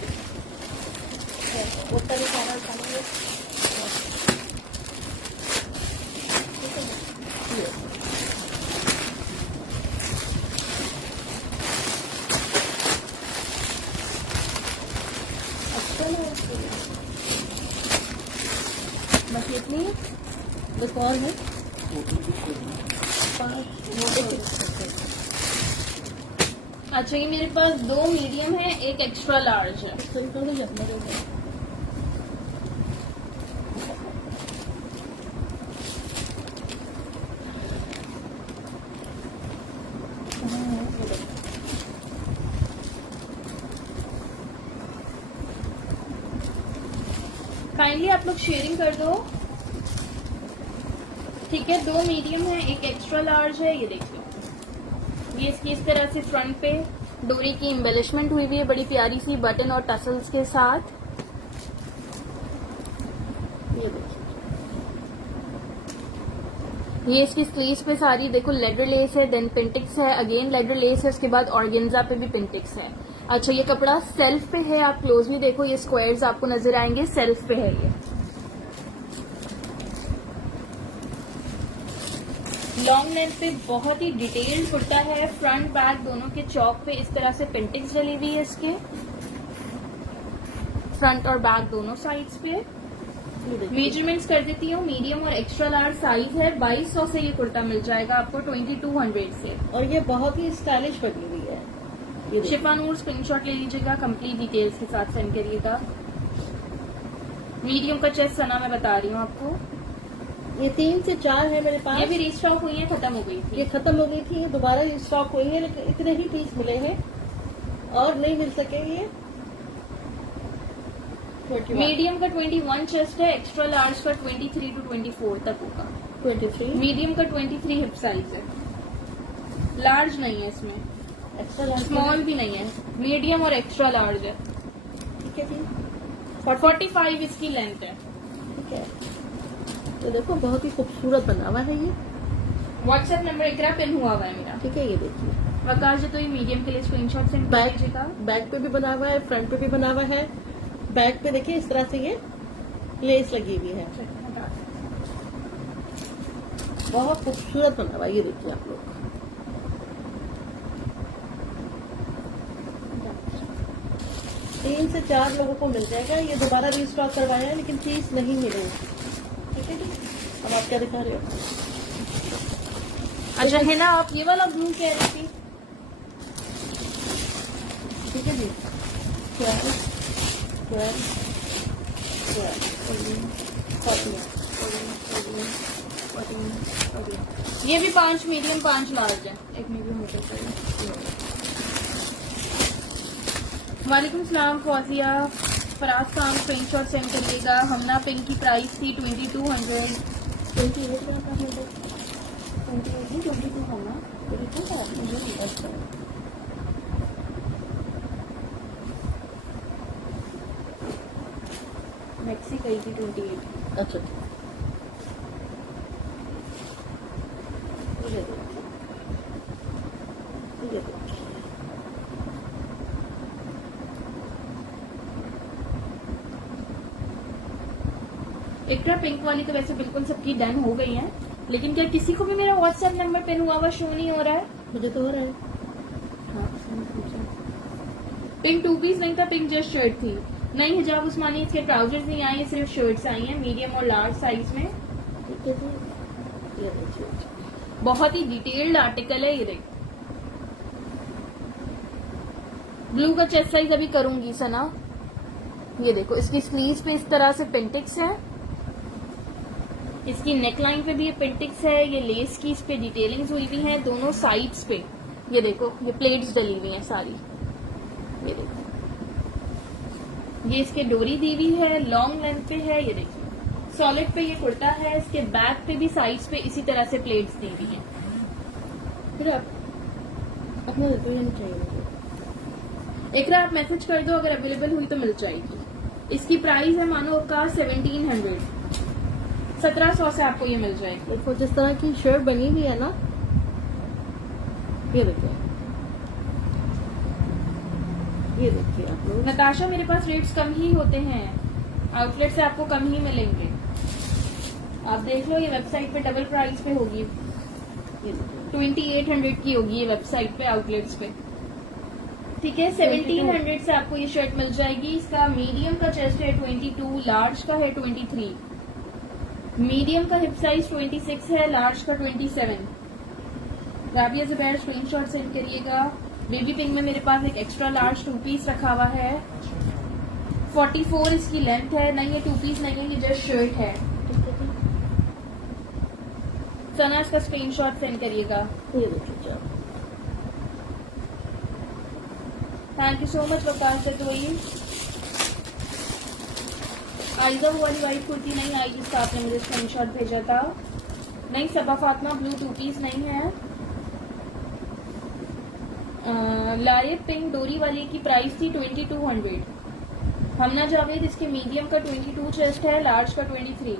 उत्तर चैनल चाहिए। अच्छा ना, बस इतनी है। बस और है। अच्छा, ये मेरे पास 2 मीडियम है, एक एक्स्ट्रा लार्ज है। सही कर दो जब मेरे को। काइंडली आप लोग शेयरिंग कर दो। ठीक है, 2 मीडियम है, एक एक्स्ट्रा लार्ज है। ये देखिए, ये इसकी इस तरह से फ्रंट पे डोरी की एम्बेलिशमेंट हुई हुई है, बड़ी प्यारी सी बटन और टसल्स के साथ। ये देखिए, ये इसकी स्लीव्स पे सारी देखो लेडर लेस है, देन पिंटिक्स है, अगेन लेडर लेस है, उसके बाद ऑर्गेन्जा पे भी पिंटिक्स है। अच्छा, ये कपड़ा सेल्फ पे है, आप क्लोजली देखो, ये स्क्वायर्स आपको नजर आएंगे, सेल्फ पे है ये। लॉन्ग लेंथ पे बहुत ही डिटेल्ड कुर्ता है, फ्रंट बैक दोनों के चौक पे इस तरह से पिंटिक्स डली हुई है इसके, फ्रंट और बैक दोनों साइड्स पे। ये देखिए। मेजरमेंट्स कर देती हूँ, मीडियम और एक्स्ट्रा लार्ज साइज है। 2200 से ये कुर्ता मिल जाएगा आपको 2200 से। और ये बहुत ही स्टाइलिश बनी हुई है। ये देखिए। शिफानूर स्क्रीनशॉट ले लीजिएगा, कंप्लीट डिटेल्स के साथ सेंड करिएगा। मीडियम का चेस्ट सना मैं बता रही हूँ आपको। ये 3 से 4 है मेरे पास। ये भी रीस्टॉक हुई है, खत्म हो गई थी। ये खत्म हो गई थी, ये दोबारा स्टॉक हुई है, लेकिन इतने ही पीस मिले हैं और नहीं मिल सके ये। 21, मीडियम का 21 चेस्ट है, एक्स्ट्रा लार्ज का 23 to 24 तक होगा। 23, मीडियम का 23 हिप साइज है, लार्ज नहीं है इसमें, एक्स्ट्रा लार्ज, स्मॉल भी नहीं है, मीडियम और एक्स्ट्रा लार्ज है। ठीक है जी, 45 इसकी लेंथ है। ठीक है। तो देखो बहुत ही खूबसूरत बना हुआ है ये। व्हाट्सएप नंबर इकरा पिन हुआ हुआ है मेरा। ठीक है, ये देखिए। वकाश जी, तो ये मीडियम के लिए स्क्रीनशॉट सेंड कर बैक दीजिएगा। बैक पे भी बना हुआ है, फ्रंट पे भी बना हुआ है। बैक पे देखिए इस तरह से ये लेस लगी हुई है, बहुत खूबसूरत बना हुआ है। ये देखिए आप लोग, तीन से 4 लोगों को मिल जाएगा। ये दोबारा रीस्टॉक करवाया है, लेकिन पीस नहीं मिले। ठीक है जी। अब आप क्या दिखा रहे हो? अच्छा है ना, आप ये वाला ब्लू कह रही थी। ठीक है जी। 12, 12, 14, ये भी 5 मीडियम 5 लार्ज है। एक मीडियम होटल चाहिए। वालेकुम सलाम फौजिया, फराज खान स्क्रीनशॉट सेंड करिएगा। हमना पिंक की प्राइस थी 2200। 28 का आपका है, 28 नहीं, 22 होना। 22 का मुझे नहीं पता। मैक्सी कही थी 28। अच्छा, ये देखिए, ये देखिए। इकरा पिंक वाली तो वैसे बिल्कुल सबकी डन हो गई है, लेकिन क्या किसी को भी मेरा व्हाट्सएप नंबर पिन हुआ हुआ शो नहीं हो रहा है? मुझे तो हो रहा है। हाँ, पिंक 2 पीस नहीं था, पिंक जस्ट शर्ट थी। नहीं हिजाब उस्मानी, इसके ट्राउजर्स नहीं आए, सिर्फ शर्ट्स आई हैं मीडियम और लार्ज साइज में। ठीक है जी, ये देखिए। बहुत ही डिटेल्ड आर्टिकल है ये। देख, ब्लू का चेस्ट साइज अभी करूंगी सना। ये देखो, इसकी स्लीव्स पे इस तरह से पेंटिक्स है, इसकी नेकलाइन पे भी ये पेंटिक्स है, ये लेस की इस पे डिटेलिंग्स हुई हुई है दोनों साइड्स पे। ये देखो, ये प्लेट्स डली हुई हैं सारी। ये देखो, ये इसके डोरी दी हुई है, लॉन्ग लेंथ पे है। ये देखिए, सॉलिड पे ये कुर्ता है, इसके बैक पे भी साइड्स पे इसी तरह से प्लेट्स दी हुई हैं। फिर आप अपना तो ये नहीं चाहिए मुझे। एक आप मैसेज कर दो, अगर अवेलेबल हुई तो मिल जाएगी। इसकी प्राइस है मानो का 1700, 1700 से आपको ये मिल जाएगी। देखो जिस तरह की शर्ट बनी हुई है ना, ये देखिए, ये देखिए आप लोग। नताशा, मेरे पास रेट्स कम ही होते हैं, आउटलेट से आपको कम ही मिलेंगे। आप देख लो, ये वेबसाइट पे डबल प्राइस पे होगी, ये देखिए, 2800 की होगी ये वेबसाइट पे, आउटलेट्स पे। ठीक है, 1700 से आपको ये शर्ट मिल जाएगी। इसका मीडियम का चेस्ट है 22, लार्ज का है 23, मीडियम का हिप साइज 26 है, लार्ज का 27। राबिया जुबैर स्क्रीनशॉट सेंड करिएगा। बेबी पिंक में मेरे पास एक एक्स्ट्रा लार्ज 2 पीस रखा हुआ है। 44 इसकी लेंथ है। नहीं ये 2 पीस नहीं है, ये जस्ट शर्ट है। सना इसका स्क्रीनशॉट सेंड करिएगा। ये देखिए आप। थैंक यू सो मच वकार से। तो ये आइजा वाली वाइट कुर्ती नहीं आई जिसका आपने मुझे स्क्रीनशॉट भेजा था। नहीं सबा फातिमा ब्लू 2 पीस नहीं है। लाइट पिंक डोरी वाली की प्राइस थी 2200। हमना जावेद इसके मीडियम का 22 चेस्ट है, लार्ज का 23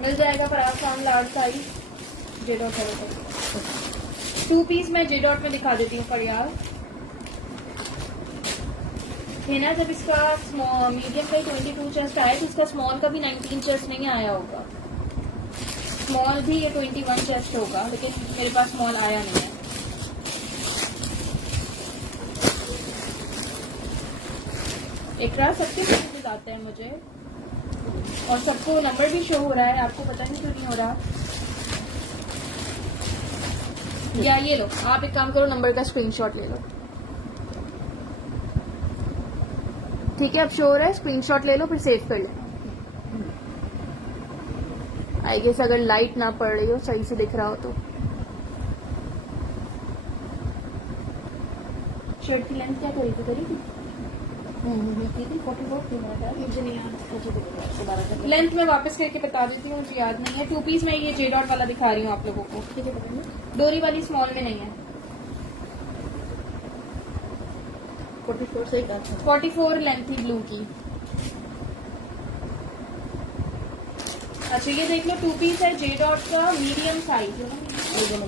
मिल जाएगा। पर आसान large size J dot 2 piece मैं जे डॉट में दिखा देती हूँ पर यार है ना। जब इसका मीडियम का 22 चेस्ट आया तो इसका स्मॉल का भी 19 चेस्ट नहीं आया होगा। स्मॉल भी ये 21 चेस्ट होगा, लेकिन मेरे पास स्मॉल आया नहीं है। इकरा सबके मैसेजेस आते हैं मुझे और सबको नंबर भी शो हो रहा है, आपको पता नहीं क्यों नहीं हो रहा। या ये लो, आप एक काम करो नंबर का स्क्रीनशॉट ले लो। ठीक है अब शो हो रहा है, स्क्रीनशॉट ले लो फिर सेव कर लेना। आई गेस अगर लाइट ना पड़ रही हो सही से दिख रहा हो तो। शर्ट की लेंथ क्या करेगी? लेंथ में वापस करके बता देती हूँ, मुझे याद नहीं है। 2 पीस में ये जे डॉट वाला दिखा रही हूँ आप लोगों को। ठीक है डोरी वाली स्मॉल में नहीं है। 44 लेंथ थी ब्लू की। अच्छा ये देख लो 2 पीस है जे डॉट का मीडियम साइज है ना।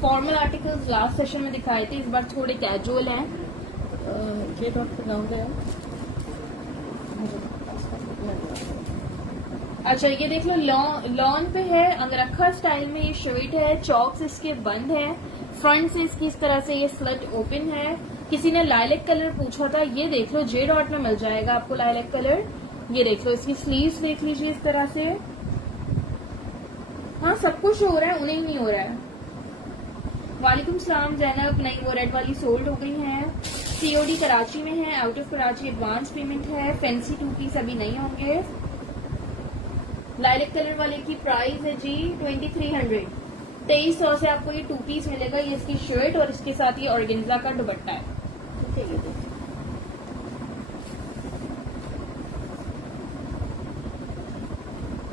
फॉर्मल आर्टिकल्स लास्ट सेशन में दिखाए थे, इस बार थोड़े कैजुअल हैं। जे डॉट पे गाउन है। अच्छा ये देख लो लॉन पे है, अंगरखा स्टाइल में ये शर्ट है, चौक्स इसके बंद है, फ्रंट से इसकी इस तरह से ये स्लट ओपन है। किसी ने लाइलेक कलर पूछा था, ये देख लो जे डॉट में मिल जाएगा आपको लाइलेक कलर। ये देख लो इसकी स्लीव्स देख लीजिए इस तरह से। हाँ सब कुछ हो रहा है, उन्हें नहीं हो रहा है। वालेकुम सलाम जैनब। नहीं वो रेड वाली सोल्ड हो गई है। सीओडी कराची में है, out of Karachi advance payment है। फैंसी 2 पीस अभी नहीं होंगे। लाइलेक कलर वाले की प्राइस है जी 2300। 2300 से आपको ये 2 पीस मिलेगा। ये इसकी शर्ट और इसके साथ ये ऑर्गेन्जा का दुपट्टा है।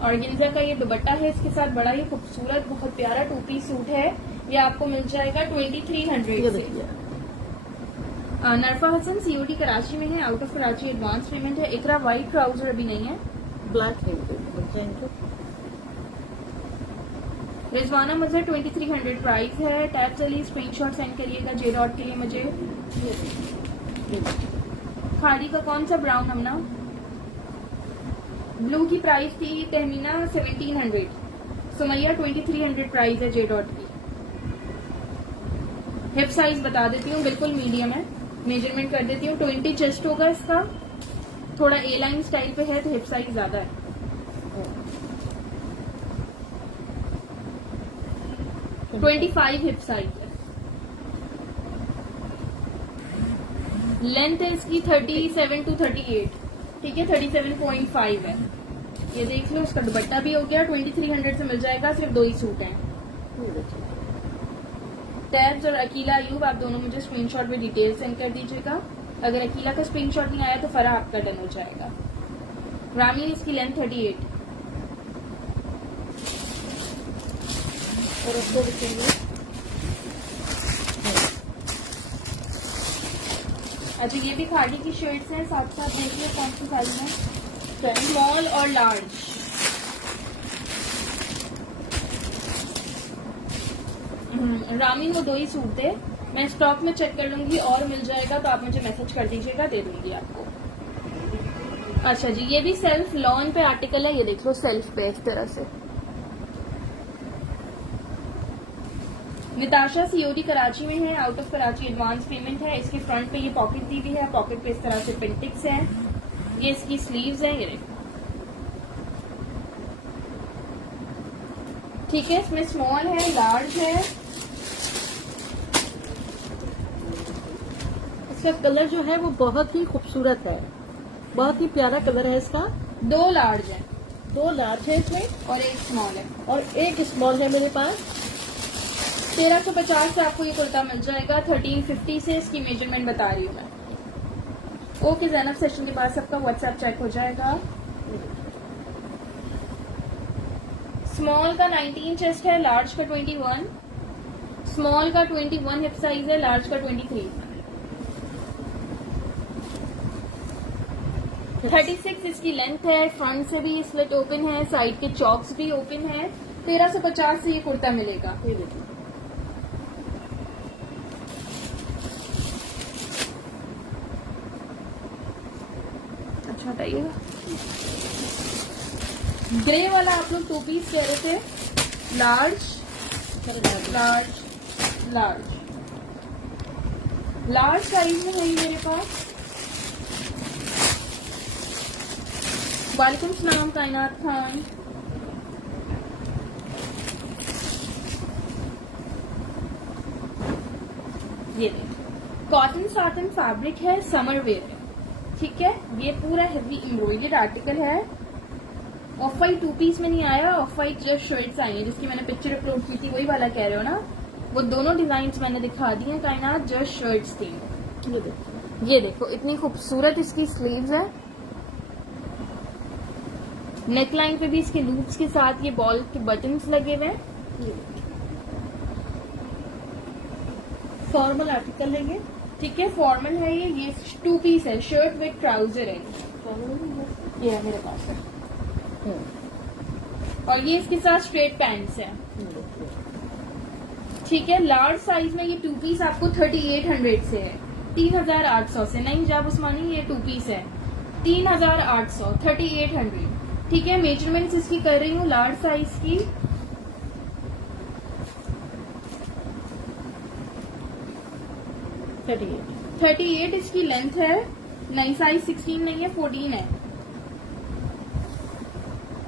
ऑर्गेन्जा का ये दुपट्टा है, इसके साथ बड़ा ही खूबसूरत बहुत प्यारा 2 पीस सूट है। ये आपको मिल जाएगा 2300 से। नरफा हसन सीओडी कराची में है, out of Karachi advance payment है। इकरा व्हाइट ट्राउजर अभी नहीं है, ब्लैक है। रिजवाना मजहर 2300 प्राइस है। टैब चलिए स्क्रीनशॉट सेंड करिएगा जे डॉट के लिए मुझे। खादी का कौन सा ब्राउन हमना ब्लू की प्राइस थी तहमीना 1700। सुमैया 2300 प्राइस है जे डॉट की। हिप साइज बता देती हूँ, बिल्कुल मीडियम है। मेजरमेंट कर देती हूँ, 20 चेस्ट होगा इसका। थोड़ा ए लाइन स्टाइल पे है तो हिप साइज ज्यादा है। है 25 हिप साइज है। लेंथ है इसकी 37 to 38। ठीक है 37.5 है। ये देख लो इसका दुपट्टा भी हो गया। 2300 से मिल जाएगा। सिर्फ 2 ही सूट हैं। टैब्स और अकीला अयूब आप दोनों मुझे स्क्रीनशॉट में डिटेल सेंड कर दीजिएगा। अगर अकीला का स्क्रीनशॉट नहीं आया तो फरा आपका डन हो जाएगा। रामी इसकी लेंथ 38। और उसको दिखेंगे। अच्छा ये भी खादी की शर्ट्स हैं, साथ साथ देखिए कौन सी साइज में, स्मॉल और लार्ज। रामीन वो 2 ही सूट थे। मैं स्टॉक में चेक कर लूंगी और मिल जाएगा तो आप मुझे मैसेज कर दीजिएगा, दे दूंगी आपको। अच्छा जी ये भी सेल्फ लॉन पे आर्टिकल है। ये देख लो सेल्फ पे इस तरह से। निताशा सीओडी कराची में है, out of Karachi advance payment है। इसके फ्रंट पे ये पॉकेट दी हुई है, पॉकेट पे इस तरह से पिंटिक्स है। ये इसकी स्लीव्स है। ये देखो ठीक है, इसमें स्मॉल है, लार्ज है। इसका कलर जो है वो बहुत ही खूबसूरत है, बहुत ही प्यारा कलर है इसका। 2 लार्ज है 2 लार्ज है इसमें और 1 स्मॉल है। और 1 स्मॉल है मेरे पास। 1350 से आपको ये कुर्ता मिल जाएगा, 1350 से इसकी मेजरमेंट बता रही हूँ मैं। ओके ज़ैनब, सेशन के बाद सबका व्हाट्सएप चेक हो जाएगा। स्मॉल का 19 चेस्ट है, लार्ज का 21, स्मॉल का 21 हिप साइज है, लार्ज का 23। 36 इसकी लेंथ है, फ्रंट से भी स्लिट ओपन है, साइड के चॉक्स भी ओपन है। 1350 से ये कुर्ता मिलेगा। ये देखिए, अच्छा हटाइएगा। ग्रे वाला आप लोग 2 पीस कह रहे थे, large large large large size में है ये मेरे पास। वालेकुम सलाम कायनात खान। ये कॉटन साटन फैब्रिक है, समर वेयर है। ठीक है, ये पूरा हेवी एम्ब्रॉयडर्ड आर्टिकल है। ऑफ वाइट 2 पीस में नहीं आया, of white just shirts I है, जिसकी मैंने पिक्चर अपलोड की थी, वही वाला कह रहे हो ना। वो दोनों डिजाइन मैंने दिखा दिए कायनात, जस्ट शर्ट्स थी। ये देखिए, ये देखो इतनी खूबसूरत इसकी स्लीव्स है। नेकलाइन पे भी इसके लूप्स के साथ ये बॉल के बटन्स लगे हुए हैं। फॉर्मल आर्टिकल है ये। ठीक है, फॉर्मल है ये 2 पीस है, शर्ट विद ट्राउजर है। ये है मेरे पास है। और ये इसके साथ स्ट्रेट पैंट्स है। ठीक है, लार्ज साइज में ये 2 पीस आपको 3800 से है, 3800 से नहीं जाब उस्मानी, ये 2 पीस है 3800, 3800। ठीक है, मेजरमेंट्स इसकी कर रही हूँ लार्ज साइज की। 38 इसकी लेंथ है, नई साइज 16 नहीं है, 14 है।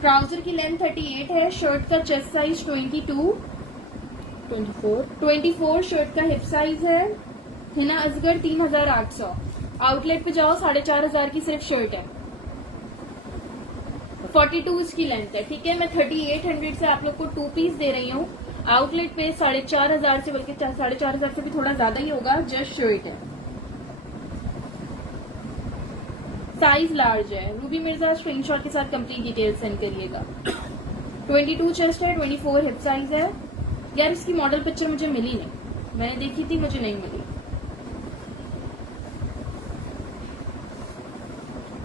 ट्राउजर की लेंथ 38 है, शर्ट का चेस्ट साइज 24 शर्ट का हिप साइज है। हिना असगर 3800। आउटलेट पे जाओ 4500 की सिर्फ शर्ट है। 42 इसकी लेंथ है। ठीक है, मैं 3800 से आप लोग को 2 पीस दे रही हूँ। आउटलेट पे 4500 से, बल्कि 4500 से भी थोड़ा ज्यादा ही होगा, जस्ट शर्ट है। साइज लार्ज है। रूबी मिर्जा स्क्रीनशॉट के साथ कंप्लीट डिटेल सेंड करिएगा। 22 चेस्ट है, 24 हिप साइज है। यार इसकी मॉडल पिक्चर मुझे मिली नहीं, मैंने देखी थी, मुझे नहीं मिली।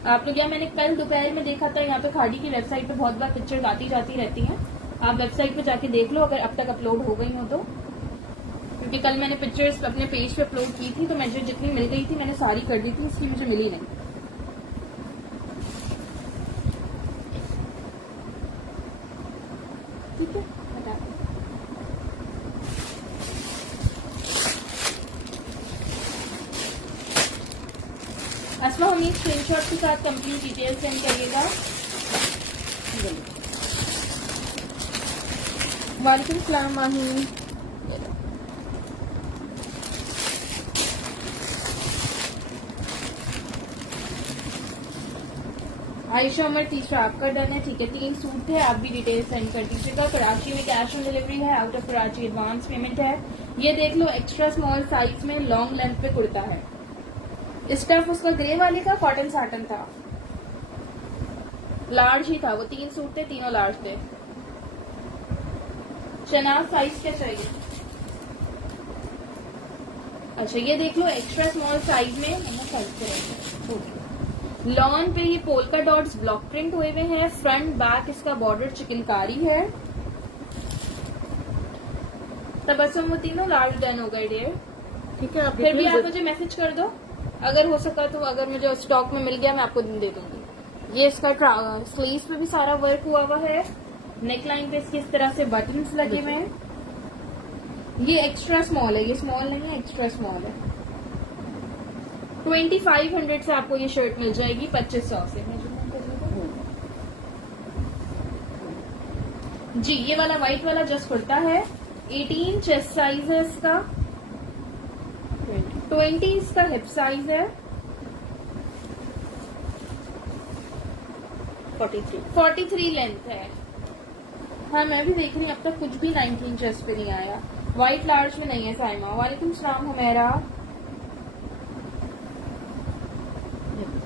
आप लोग, या मैंने कल दोपहर में देखा था, यहाँ पे खाड़ी की वेबसाइट पे बहुत बार पिक्चर्स आती जाती रहती हैं। आप वेबसाइट पे जाके देख लो अगर अब तक अपलोड हो गई हो तो, क्योंकि कल मैंने पिक्चर्स अपने पेज पे अपलोड की थी, तो मुझे जितनी मिल गई थी मैंने सारी कर दी थी, इसकी मुझे मिली नहीं। ठीक है, बता दो। अस्मा हमीद स्क्रीनशॉट के साथ कंप्लीट डिटेल सेंड करिएगा। वालेकुम सलाम माहीन। आयशा उमर तीसरा आपका डन है। ठीक है, 3 सूट थे, आप भी डिटेल सेंड कर दीजिएगा। कराची में कैश ऑन डिलीवरी है, out of Karachi advance payment है। ये देख लो एक्स्ट्रा स्मॉल साइज में लॉन्ग लेंथ पे कुर्ता है। स्टफ उसका ग्रे वाले का कॉटन साटन था, लार्ज ही था। वो 3 सूट थे, तीनों लार्ज थे। शनाज साइज क्या चाहिए? अच्छा ये देख लो एक्स्ट्रा स्मॉल साइज में, लॉन पे ये पोल्का डॉट्स ब्लॉक प्रिंट हुए हुए हैं। फ्रंट बैक इसका बॉर्डर चिकनकारी है। तबस्सुम वो तीनों लार्ज डन हो गए डियर। ठीक है, आप फिर भी आप मुझे मैसेज कर दो अगर हो सका तो, अगर मुझे स्टॉक में मिल गया मैं आपको दे दूंगी। ये इसका स्लीव्स पे भी सारा वर्क हुआ हुआ है। नेकलाइन पे इसके इस तरह से बटन्स लगे हुए हैं। ये एक्स्ट्रा स्मॉल है, ये स्मॉल नहीं है, एक्स्ट्रा स्मॉल है। 2500 से आपको ये शर्ट मिल जाएगी, 2500 से। जी ये वाला व्हाइट वाला जस्ट कुर्ता है। 18 चेस्ट साइज है इसका, 20 इसका हिप साइज है, 43 लेंथ है। हाँ मैं भी देख रही हूँ, अब तक कुछ भी 19 चेस्ट पे नहीं आया। व्हाइट लार्ज में नहीं है साइमा। वालेकुम सलाम हुमैरा।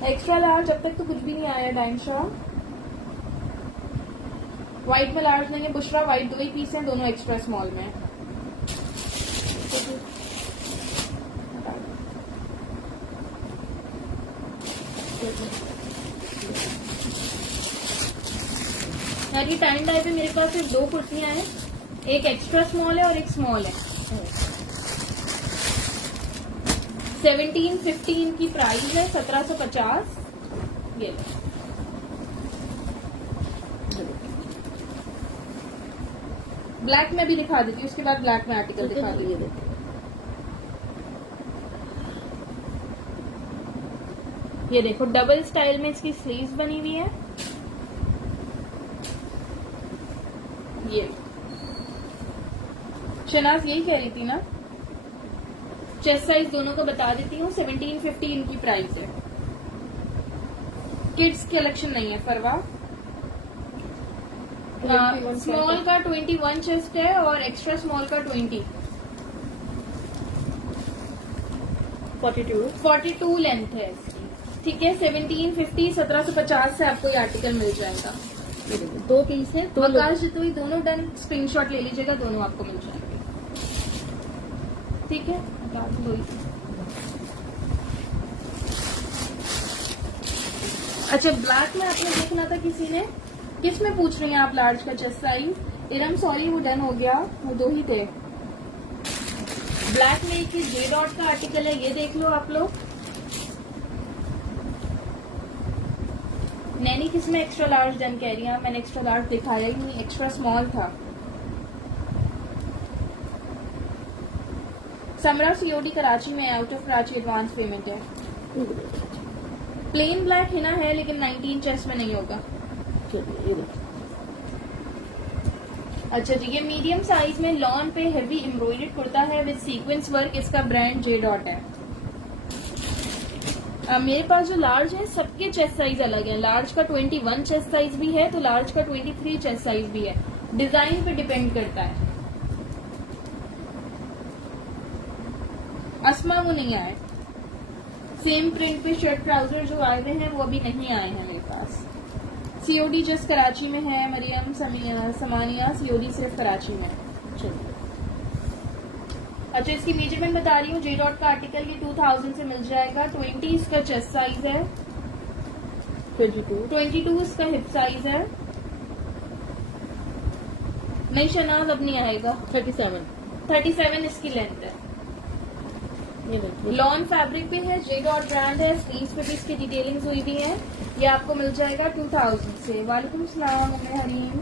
एक्स्ट्रा लार्ज अब तक तो कुछ भी नहीं आया डाइंशा। व्हाइट में लार्ज नहीं है। बुशरा व्हाइट 2 ही पीस हैं, दोनों एक्स्ट्रा स्मॉल में। यानी टाइम टाइप पे मेरे पास सिर्फ 2 कुर्तियां हैं, एक एक्स्ट्रा स्मॉल है और एक स्मॉल है। 17-15 की प्राइस है, 1750। ये लो। ब्लैक में भी दिखा देती हूँ, उसके बाद ब्लैक में आर्टिकल दिखा दीजिए। ये देखो डबल स्टाइल में इसकी स्लीव्स बनी हुई है। ये शनाज यही कह रही थी ना। चेस्ट साइज दोनों को बता देती हूँ। 1750 इनकी प्राइस है। किड्स कलेक्शन नहीं है फरवा। स्मॉल का 21 चेस्ट है और एक्स्ट्रा स्मॉल का 20। 42 लेंथ है इसकी। ठीक है 1750 1750 से आपको ये आर्टिकल मिल जाएगा। 2 पीस है। आकाश जितनी दोनों डन स्क्रीनशॉट ले लीजिएगा, दोनों आपको मिल जाएंगे। ठीक है अच्छा ब्लैक में आपने देखना था किसी ने, किस में पूछ रही हैं आप लार्ज का चेस्ट साइज? इरम सॉरी वो डन हो गया, वो 2 ही थे। ब्लैक में एक जे डॉट का आर्टिकल है, ये देख लो आप लोग। नैनी किस में एक्स्ट्रा लार्ज डन कह रही है? मैंने एक्स्ट्रा लार्ज दिखाया ही नहीं, एक्स्ट्रा स्मॉल था। समरा सीओडी कराची में, out of Karachi advance payment है। प्लेन ब्लैक हिना है लेकिन 19 चेस्ट में नहीं होगा। अच्छा जी ये मीडियम साइज में लॉन पे हेवी एम्ब्रॉयडर्ड कुर्ता है विद सीक्वेंस वर्क। इसका ब्रांड जे डॉट है। मेरे पास जो लार्ज है सबके चेस्ट साइज अलग है। लार्ज का 21 चेस्ट साइज भी है तो लार्ज का 23 चेस्ट साइज भी है। डिजाइन पे डिपेंड करता है। अस्मा वो नहीं आए। सेम प्रिंट पे शर्ट ट्राउजर जो आए हुए हैं वो अभी नहीं आए हैं मेरे पास। सीओडी जस्ट कराची में है। मरियम समानिया सीओडी सिर्फ कराची में है। अच्छा इसकी मेजरमेंट बता रही हूँ। जे डॉट का आर्टिकल ये 2000 से मिल जाएगा। 20 इसका चेस्ट साइज है, 22 इसका हिप साइज है। नहीं शनाज अब नहीं आएगा। 37 इसकी लेंथ है। लॉन फैब्रिक पे है, जे डॉट ब्रांड है। स्लीव्स पे भी इसकी डिटेलिंग्स हुई भी है। ये आपको मिल जाएगा 2000 से। वालेकुम सलाम उम्मे हरीम।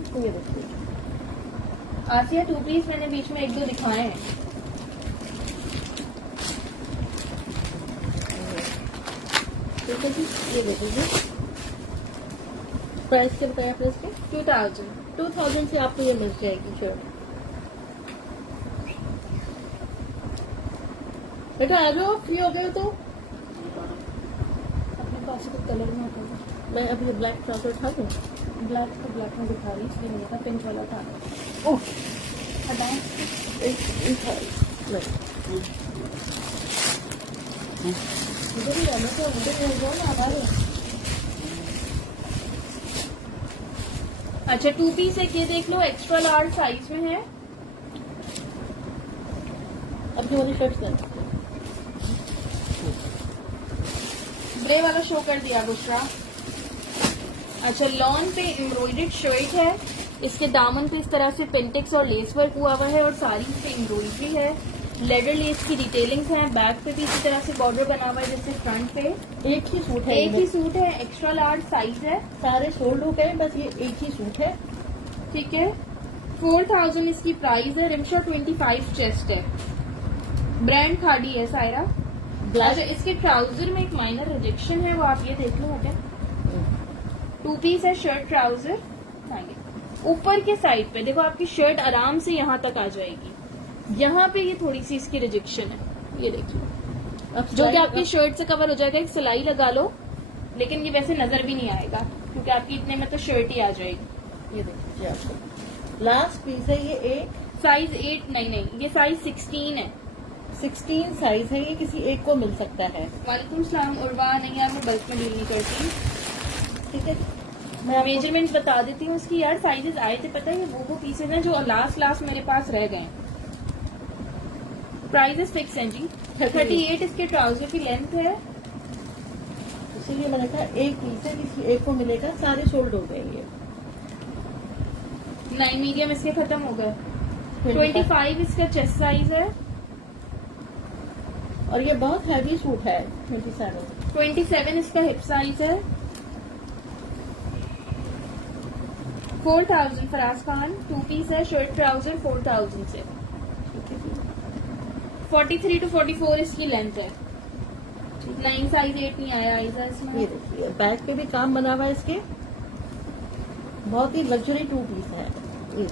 आसिया 2 पीस मैंने बीच में 1-2 दिखाए हैं। ठीक है जी ये देखिए प्राइस क्या बताया आपने इसके? 2000 से आपको ये मिल जाएगी शर्ट। बेटा आ जाओ, फ्री हो गए तो अपने पास कोई कलर में होता है। मैं अभी ब्लैक ट्राउजर उठा दूँ। ब्लैक तो ब्लैक में दिखा रही इसलिए नहीं था, पिंक वाला था। ओह हटाएं। उधर ही रहना तो उधर ही हो ना हमारे। अच्छा 2 पीस एक ये देख लो, एक्स्ट्रा लार्ज साइज में है। अपनी वाली शर्ट देना। ग्रे वाला शो कर दिया बुशरा। अच्छा लॉन पे एम्ब्रॉयडर्ड शर्ट है। इसके दामन पे इस तरह से पेंटेक्स और लेस वर्क हुआ हुआ है और सारी पे एम्ब्रॉयडरी है। लेदर लेस की डिटेलिंग्स हैं। बैक पे भी इसी तरह से बॉर्डर बना हुआ है जैसे फ्रंट पे। एक ही सूट है। एक ही सूट है, एक्स्ट्रा लार्ज साइज है। सारे सोल्ड हो गए, बस ये एक ही सूट है। ठीक है 4000 इसकी प्राइस है। रिमशा 25 चेस्ट है। ब्रांड खाड़ी है सायरा। अच्छा इसके ट्राउजर में एक माइनर रिजेक्शन है, वो आप ये देख लो। हटे 2 पीस है शर्ट ट्राउजर। ऊपर के साइड पे देखो आपकी शर्ट आराम से यहाँ तक आ जाएगी। यहाँ पे ये थोड़ी सी इसकी रिजेक्शन है, ये देखिए, अब जो कि आपकी शर्ट से कवर हो जाएगा। एक सिलाई लगा लो, लेकिन ये वैसे नजर भी नहीं आएगा क्योंकि आपकी इतने में तो शर्ट ही आ जाएगी। ये देखिए आपको लास्ट पीस है ये एक साइज 8 नहीं, ये साइज 16 है। 16 साइज है, ये किसी एक को मिल सकता है। वालेकुम सलाम उर्वा। नहीं यार, मैं बल्क में डील नहीं करती। ठीक है, मैं आपको मेजरमेंट बता देती हूँ उसकी। यार साइजेस आए थे, पता है, ये वो पीसेज हैं जो लास्ट मेरे पास रह गए। प्राइजेस फिक्स हैं जी। 38 इसके ट्राउजर की लेंथ है। इसीलिए मैंने कहा एक पीस है, किसी एक को मिलेगा। सारे सोल्ड हो गए ये। 9 मीडियम इसके खत्म हो गए। 25 इसका चेस्ट साइज है। और ये बहुत हैवी सूट है। 27 इसका हिप साइज है। 4000 फराज खान 2 पीस है। शर्ट ट्राउजर 4000 से। 43 to 44 इसकी लेंथ है। 9 साइज 8 नहीं आया आइजा इसमें। ये देखिए बैक पे भी काम बना हुआ है इसके। बहुत ही लग्जरी 2 पीस है ये।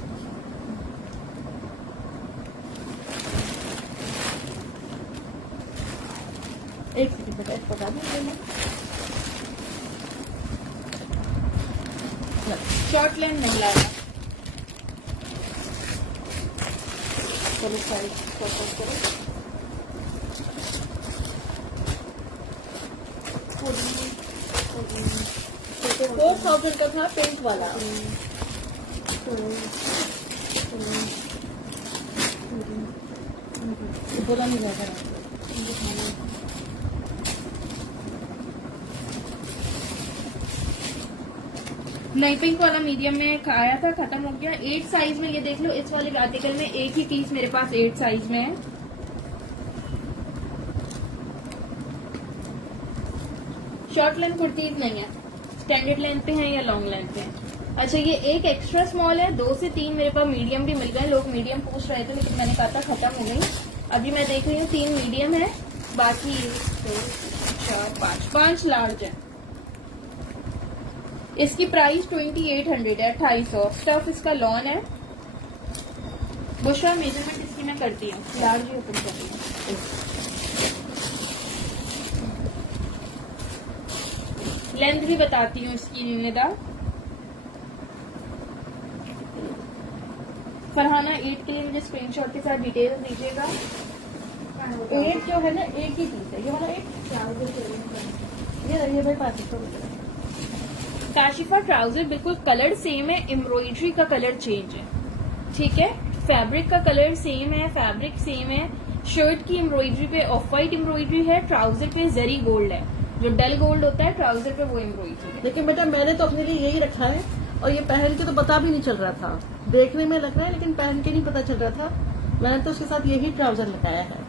एक सेकंड बेटा, इसको बता दीजिए। शॉर्ट लेंथ नहीं लाया। चलो साइज करो। 4000 का था पिंक वाला। बोला नहीं जाता। नहीं, पिंक वाला मीडियम में आया था, खत्म हो गया। 8 साइज में ये देख लो, इस वाले आर्टिकल में एक ही पीस मेरे पास 8 साइज में है। शॉर्ट लेंथ कुर्तीज नहीं है, स्टैंडर्ड लेंथ पे हैं या लॉन्ग लेंथ पे हैं। अच्छा, ये एक एक्स्ट्रा स्मॉल है। 2 से 3 मेरे पास मीडियम भी मिल गए। लोग मीडियम पूछ रहे थे, लेकिन मैंने कहा था खत्म हो गई। अभी मैं देख रही हूँ 3 मीडियम है, बाकी 2, 4, 5 लार्ज है। इसकी प्राइस 2800 है, 2800। स्टफ इसका लॉन है। बुशरा मेजरमेंट इसकी मैं करती हूँ, लार्ज ही ओपन कर रही हूँ। लेंथ भी बताती हूँ इसकी निदा। फरहाना 8 के लिए मुझे स्क्रीनशॉट के साथ डिटेल्स दीजिएगा। 8 जो है ना, एक ही पीस है ये वाला। ये भाई 500 काशिफा ट्राउजर बिल्कुल कलर सेम है, एम्ब्रॉयडरी का कलर चेंज है। ठीक है, फैब्रिक का कलर सेम है, फैब्रिक सेम है। शर्ट की एम्ब्रॉयडरी पे ऑफ वाइट एम्ब्रॉयडरी है, ट्राउजर पे जरी गोल्ड है। जो डल गोल्ड होता है ट्राउजर पे, वो एम्ब्रॉयडरी है। लेकिन बेटा मैंने तो अपने लिए यही रखा है, और ये पहन के तो पता भी नहीं चल रहा था। देखने में लग रहा है लेकिन पहन के नहीं पता चल रहा था। मैंने तो उसके साथ यही ट्राउजर लगाया है।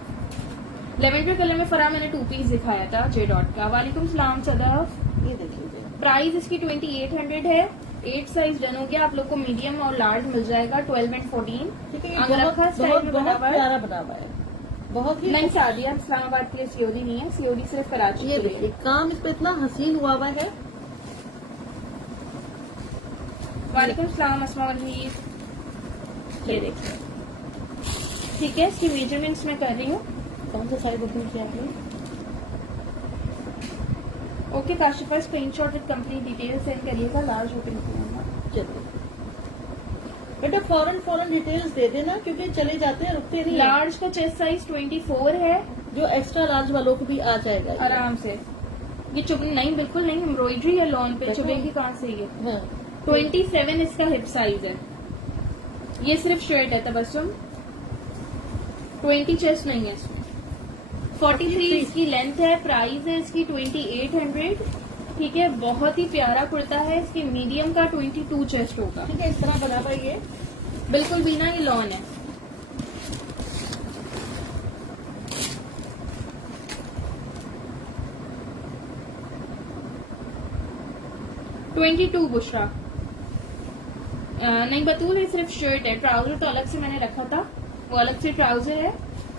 लेवेंडर कलर में फरा मैंने 2 पीस दिखाया था जे डॉट का। वालेकुम सलाम सदफ। ये देखिए प्राइस इसकी 2800 है। 8 साइज डन हो गया। आप लोग को मीडियम और लार्ज मिल जाएगा 12 and 14। ठीक है, ये अंगरखा स्टाइल में बना हुआ है। प्यारा बना हुआ है, बहुत ही। नहीं सादिया, इस्लामाबाद के लिए सीओडी नहीं है, सीओडी सिर्फ कराची ये के लिए। देखिए काम इस पे इतना हसीन हुआ हुआ है। वालेकुम सलाम अस्मा वहीद। ये देखिए, ठीक है, इसकी मेजरमेंट्स मैं कर रही हूँ। कौन सा साइज ओपन किया आपने? Okay Kashifa, screenshot with complete details send करिएगा। लार्ज ओपन करूंगा। चलिए बेटा फौरन डिटेल्स दे देना, क्योंकि चले जाते हैं, रुकते नहीं। लार्ज का चेस्ट साइज 24 है। जो एक्स्ट्रा लार्ज वालों को भी आ जाएगा ये। आराम से। ये चुभ नहीं, बिल्कुल नहीं, एम्ब्रॉयडरी है लॉन पे, देखो। चुभेगी कहाँ से ये। हाँ। 27 इसका हिप साइज है। ये सिर्फ शर्ट है तबस्सुम, 20 चेस्ट नहीं है इसमें। 43 इसकी लेंथ है। प्राइस है इसकी 2800। ठीक है, बहुत ही प्यारा कुर्ता है। इसकी मीडियम का 22 चेस्ट होगा। ठीक है, इस तरह बना हुआ ये। बिल्कुल भी ना, ये लॉन है। $22 बुशरा। नहीं बतूल, ये सिर्फ शर्ट है। ट्राउजर तो अलग से मैंने रखा था, वो अलग से ट्राउजर है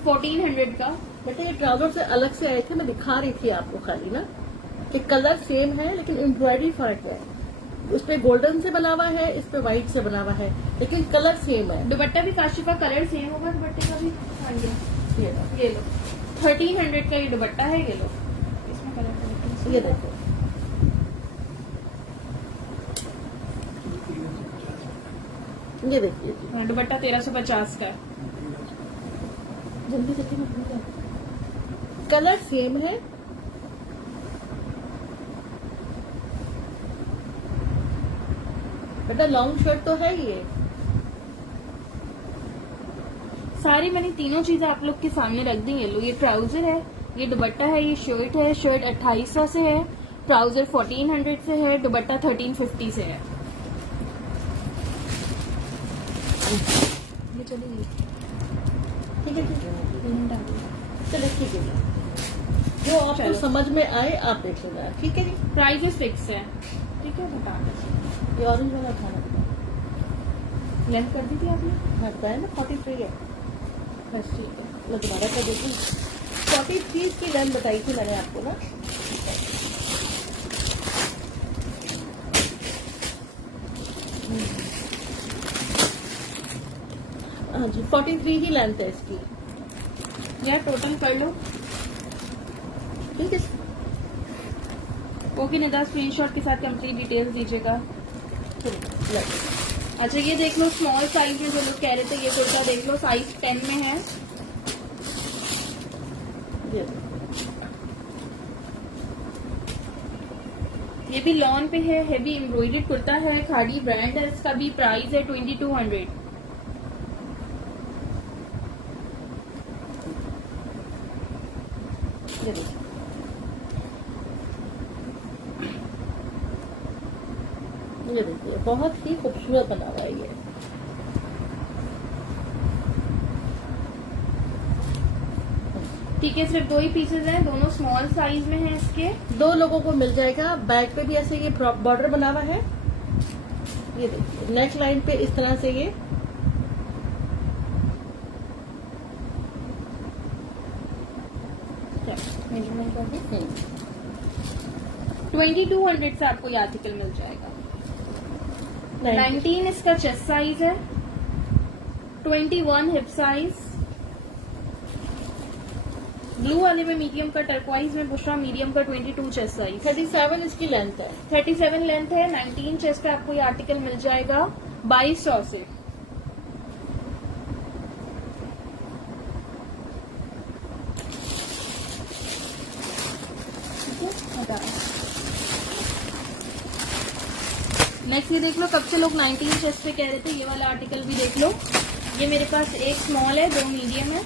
1400 का। बेटा ये ट्राउजर से अलग से आए थे, मैं दिखा रही थी आपको खाली ना, कि कलर सेम है लेकिन एम्ब्रॉयडरी फर्क है। उस पे गोल्डन से बना हुआ है, इस पे व्हाइट से बना हुआ है, लेकिन कलर सेम है। दुपट्टा भी काशिफा कलर सेम होगा दुपट्टे का भी। हाँ ये लो 1300 का ये दुपट्टा है, ये लो। इसमें कलर का difference ये देखो, ये देखिए जी, हाँ, दुपट्टा 1350 का है। जल्दी जल्दी मत भूलिए। कलर सेम है, बेटा लॉन्ग शर्ट तो है ये। सारी मैंने तीनों चीजें आप लोग के सामने रख दी। ये लो, ये ट्राउजर है, ये दुपट्टा है, ये शर्ट है। शर्ट 2800 से है, ट्राउजर 1400 से है, दुपट्टा 1350 से है। ये चलिए ठीक है, ठीक है, चलो ठीक है जी। जो आपको चलो। समझ में आए आप देख लेना, ठीक है जी। प्राइजेस फिक्स है, ठीक है। बता ये ऑरेंज वाला खाना लेंथ कर दी थी आपने? हाँ बताया ना 43 है। बस ठीक है। मैं दोबारा कर देती हूँ। 43 की लेंथ बताई थी मैंने आपको ना। हाँ जी 43 ही लेंथ है इसकी। यार टोटल कर लो। ठीक है, ओके निदा, स्क्रीनशॉट के साथ कंप्लीट डिटेल्स दीजिएगा। अच्छा ये देख लो, स्मॉल साइज में जो लोग कह रहे थे ये कुर्ता देख लो, साइज 10 में है। ये भी लॉन पे है, हेवी एम्ब्रॉयडर्ड कुर्ता है, खाड़ी ब्रांड है, इसका भी प्राइस है 2200। ये देखिए बहुत ही खूबसूरत बना हुआ है ये। ठीक है, सिर्फ 2 ही पीसेज हैं, दोनों स्मॉल साइज में हैं इसके। 2 लोगों को मिल जाएगा। बैक पे भी ऐसे ये बॉर्डर बना हुआ है। ये देखिए नेक लाइन पे इस तरह से ये मेजरमेंट कर दें। 2200 से आपको ये आर्टिकल मिल जाएगा। 19 इसका चेस्ट साइज है, 21 हिप साइज। ब्लू वाले में मीडियम का, टर्कवाइज में बुशरा मीडियम का 22 चेस्ट साइज। 37 इसकी लेंथ है। 37 लेंथ है, 19 चेस्ट पे आपको ये आर्टिकल मिल जाएगा 2200 से। नेक्स्ट ये देख लो, कब से लोग 19 चेस्ट पे कह रहे थे, ये वाला आर्टिकल भी देख लो। ये मेरे पास एक स्मॉल है, 2 मीडियम है।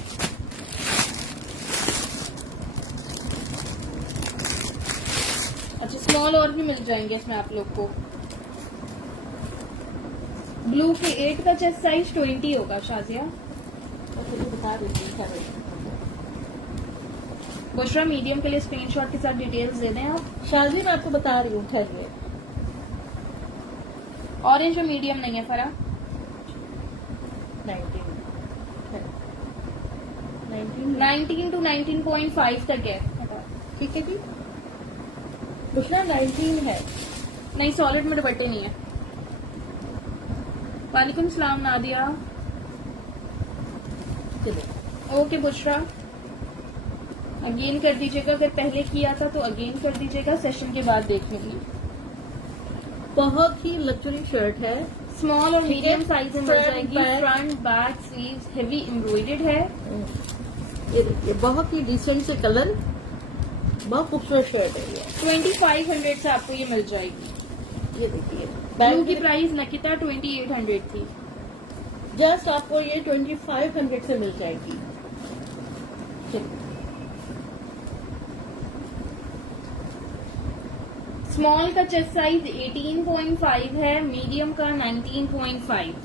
अच्छा स्मॉल और भी मिल जाएंगे इसमें आप लोग को। ब्लू के 8 का चेस्ट साइज 20 होगा शाजिया। बता देती हूँ। बुशरा मीडियम के लिए स्क्रीनशॉट के साथ डिटेल्स दे दें आप। शाजी मैं आपको बता रही हूँ, ठहरिए। ऑरेंज में मीडियम नहीं है फरा। 19 टू 19.5 तक है। ठीक है जी। बुशरा 19 है। नहीं सॉलिड में दुपट्टे नहीं है। वालेकुम सलाम नादिया। चलिए ओके बुशरा, अगेन कर दीजिएगा, अगर पहले किया था तो अगेन कर दीजिएगा, सेशन के बाद देख लूंगी। बहुत ही लग्जरी शर्ट है। स्मॉल और मीडियम साइज में मिल फ्रंट, जाएगी। Back. Front back sleeves heavy embroidered है। ये देखिए बहुत ही डिसेंट से कलर, बहुत खूबसूरत शर्ट है ये। 2500 से आपको ये मिल जाएगी। ये देखिए ब्लू की बैक प्राइस नकिता 2800 थी। जस्ट आपको ये 2500 से मिल जाएगी। स्मॉल का चेस्ट साइज 18.5 है, मीडियम का 19.5।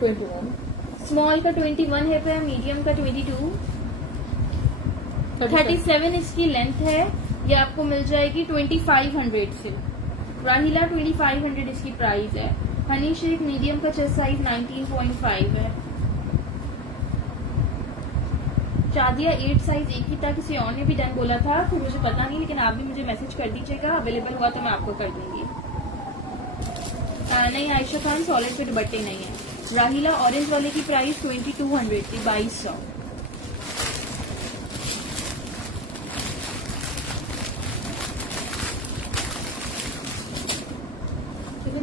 21 स्मॉल का 21 हिप है, मीडियम का 22। 37 इसकी लेंथ है। ये आपको मिल जाएगी 2500 से। राहिला 2500 इसकी प्राइस है। हनी शेख मीडियम का चेस्ट साइज 19.5 है। शादिया 8 साइज एक ही था, किसी और ने भी डन बोला था तो मुझे पता नहीं, लेकिन आप भी मुझे मैसेज कर दीजिएगा, अवेलेबल हुआ तो मैं आपको कर दूंगी। नहीं आयशा खान, सॉलिड पे दुपट्टे नहीं है। राहिला ऑरेंज वाले की प्राइस 2200 थी, 2200। ठीक है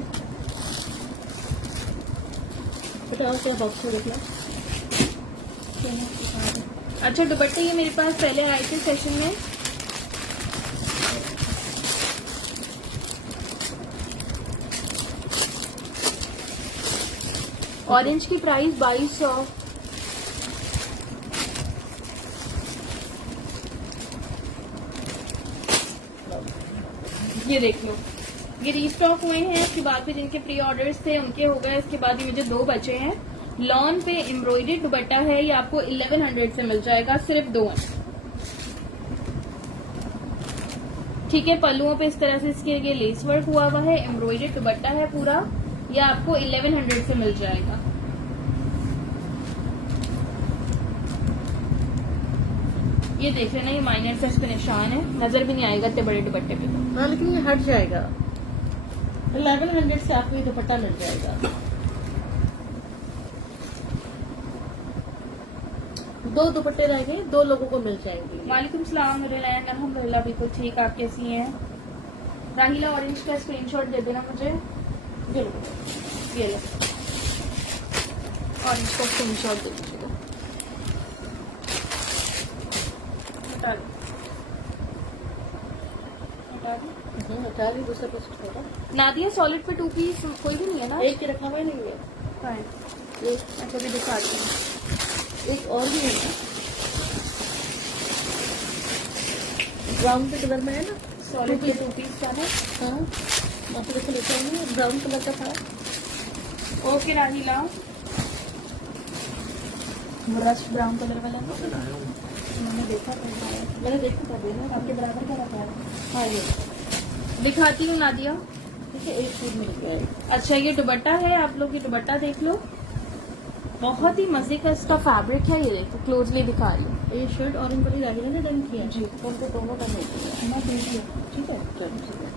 बेटा, और क्या बॉक्स में देखना। अच्छा दुपट्टे ये मेरे पास पहले आए थे सेशन में। ऑरेंज की प्राइस 2200। ये देख लो, ये रीस्टॉक हुए हैं। इसके बाद भी जिनके प्री ऑर्डर्स थे उनके हो गए। इसके बाद ही मुझे 2 बचे हैं। लॉन पे एम्ब्रॉयडरी दुपट्टा है, ये आपको 1100 से मिल जाएगा, सिर्फ 2 है। ठीक है, पल्लुओं पे इस तरह से इसके ये लेस वर्क हुआ हुआ है, एम्ब्रॉयडरी दुपट्टा है पूरा, ये आपको 1100 से मिल जाएगा। ये देख लेना, ये माइनर से इस पे निशान है, नजर भी नहीं आएगा इतने बड़े दुपट्टे पे। हाँ लेकिन ये हट जाएगा, 1100 से आपको ये दुपट्टा मिल जाएगा। 2 दुपट्टे रह गए, 2 लोगों को मिल जाएंगे। वालेकुम सलाम रिलायन, अल्हम्दुलिल्लाह बिल्कुल ठीक। आप कैसी हैं? राहिला ऑरेंज का स्क्रीनशॉट दे देना मुझे। ये लो, ये लो, ऑरेंज का स्क्रीनशॉट दे दीजिएगा। हटा दो, हटा दो। हटा ली, दूसरा पीस होगा। नादिया सॉलिड पे 2 पीस कोई भी नहीं है ना? एक ही रखा हुआ ही नहीं है। हाँ, एक ऐसा भी दिखाती हूँ। एक और भी है ना, ब्राउन के कलर में है ना, सॉलिड के 2 पीस का है। हाँ आप देखो, लेते हैं ब्राउन कलर का था। ओके राहिला, रस्ट ब्राउन कलर वाला मैंने देखा था, मैंने देखा था देना आपके बराबर का रखा है। हाँ ये दिखाती हूँ नादिया। ठीक है, एक सूट मिल गया है। अच्छा ये दुपट्टा है, आप लोग ये दुपट्टा देख लो, बहुत ही मजे का इसका फैब्रिक है। ये देखो, क्लोजली दिखा रही हूँ। ये शर्ट ऑरेंज वाली राहिला ने डन किया जी। तो उनको दोनों का मिल गया। मैं देखिए, ठीक है, चलो ठीक है।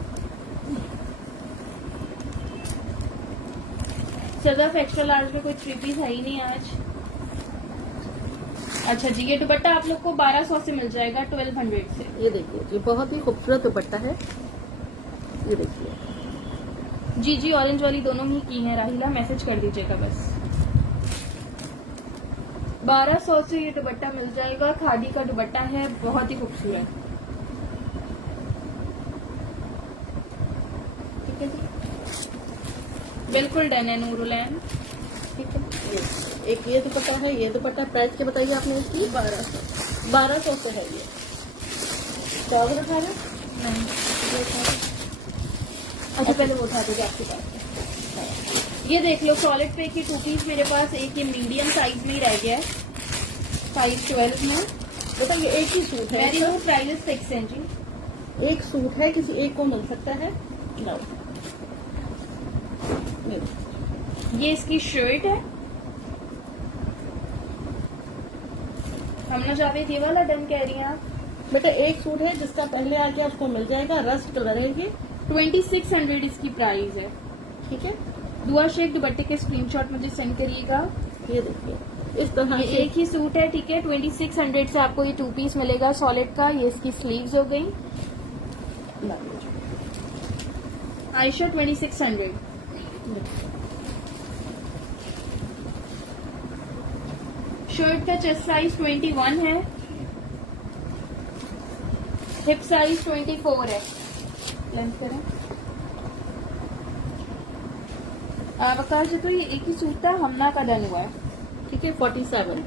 सदफ एक्स्ट्रा लार्ज में कोई 3 पीस है ही नहीं आज। अच्छा जी, ये दुपट्टा आप लोग को 1200 से मिल जाएगा, 1200 से। ये देखिए, ये बहुत ही खूबसूरत दुपट्टा है। ये देखिए, जी जी, ऑरेंज वाली दोनों ही की हैं राहिला, मैसेज कर दीजिएगा बस। 1200 से ये दुपट्टा मिल जाएगा, खादी का दुपट्टा है, बहुत ही खूबसूरत। ठीक है जी, बिल्कुल डन है नूरुलैन। ठीक है। एक ये दुपट्टा है, ये दुपट्टा प्राइस क्या बताइए आपने इसकी? 1200 से है ये। चावल उठा रहे? नहीं, ये उठा रहे? अच्छा पहले वो उठा दीजिए आपके पास। ये देख लो, सॉलिड पे की 2 पीस मेरे पास, एक ये मीडियम साइज में ही रह गया है, साइज 12 में। बेटा ये एक ही सूट है, वेरी नो प्राइस फिक्स है जी। एक सूट है, किसी एक को मिल सकता है। लो ये इसकी शर्ट है। हमना जावेद ये वाला डन कह रही हैं आप? बेटा एक सूट है, जिसका पहले आ गया उसको मिल जाएगा। रस्ट कलर है ये, 2600 इसकी प्राइस है। ठीक है। दुआ शेख दुपट्टे के स्क्रीनशॉट मुझे सेंड करिएगा। ये देखिए, इस तरह ये से एक ही सूट है, ठीक है। 2600 से आपको ये 2 पीस मिलेगा सॉलिड का। ये इसकी स्लीव्स हो गई। ला लीजिए। आयशा 2600। शर्ट का चेस्ट साइज 21 है, हिप साइज 24 है। लेंथ करें आकाश जी, तो ये एक ही सूट था, हमना का डन हुआ है। ठीक है, 47।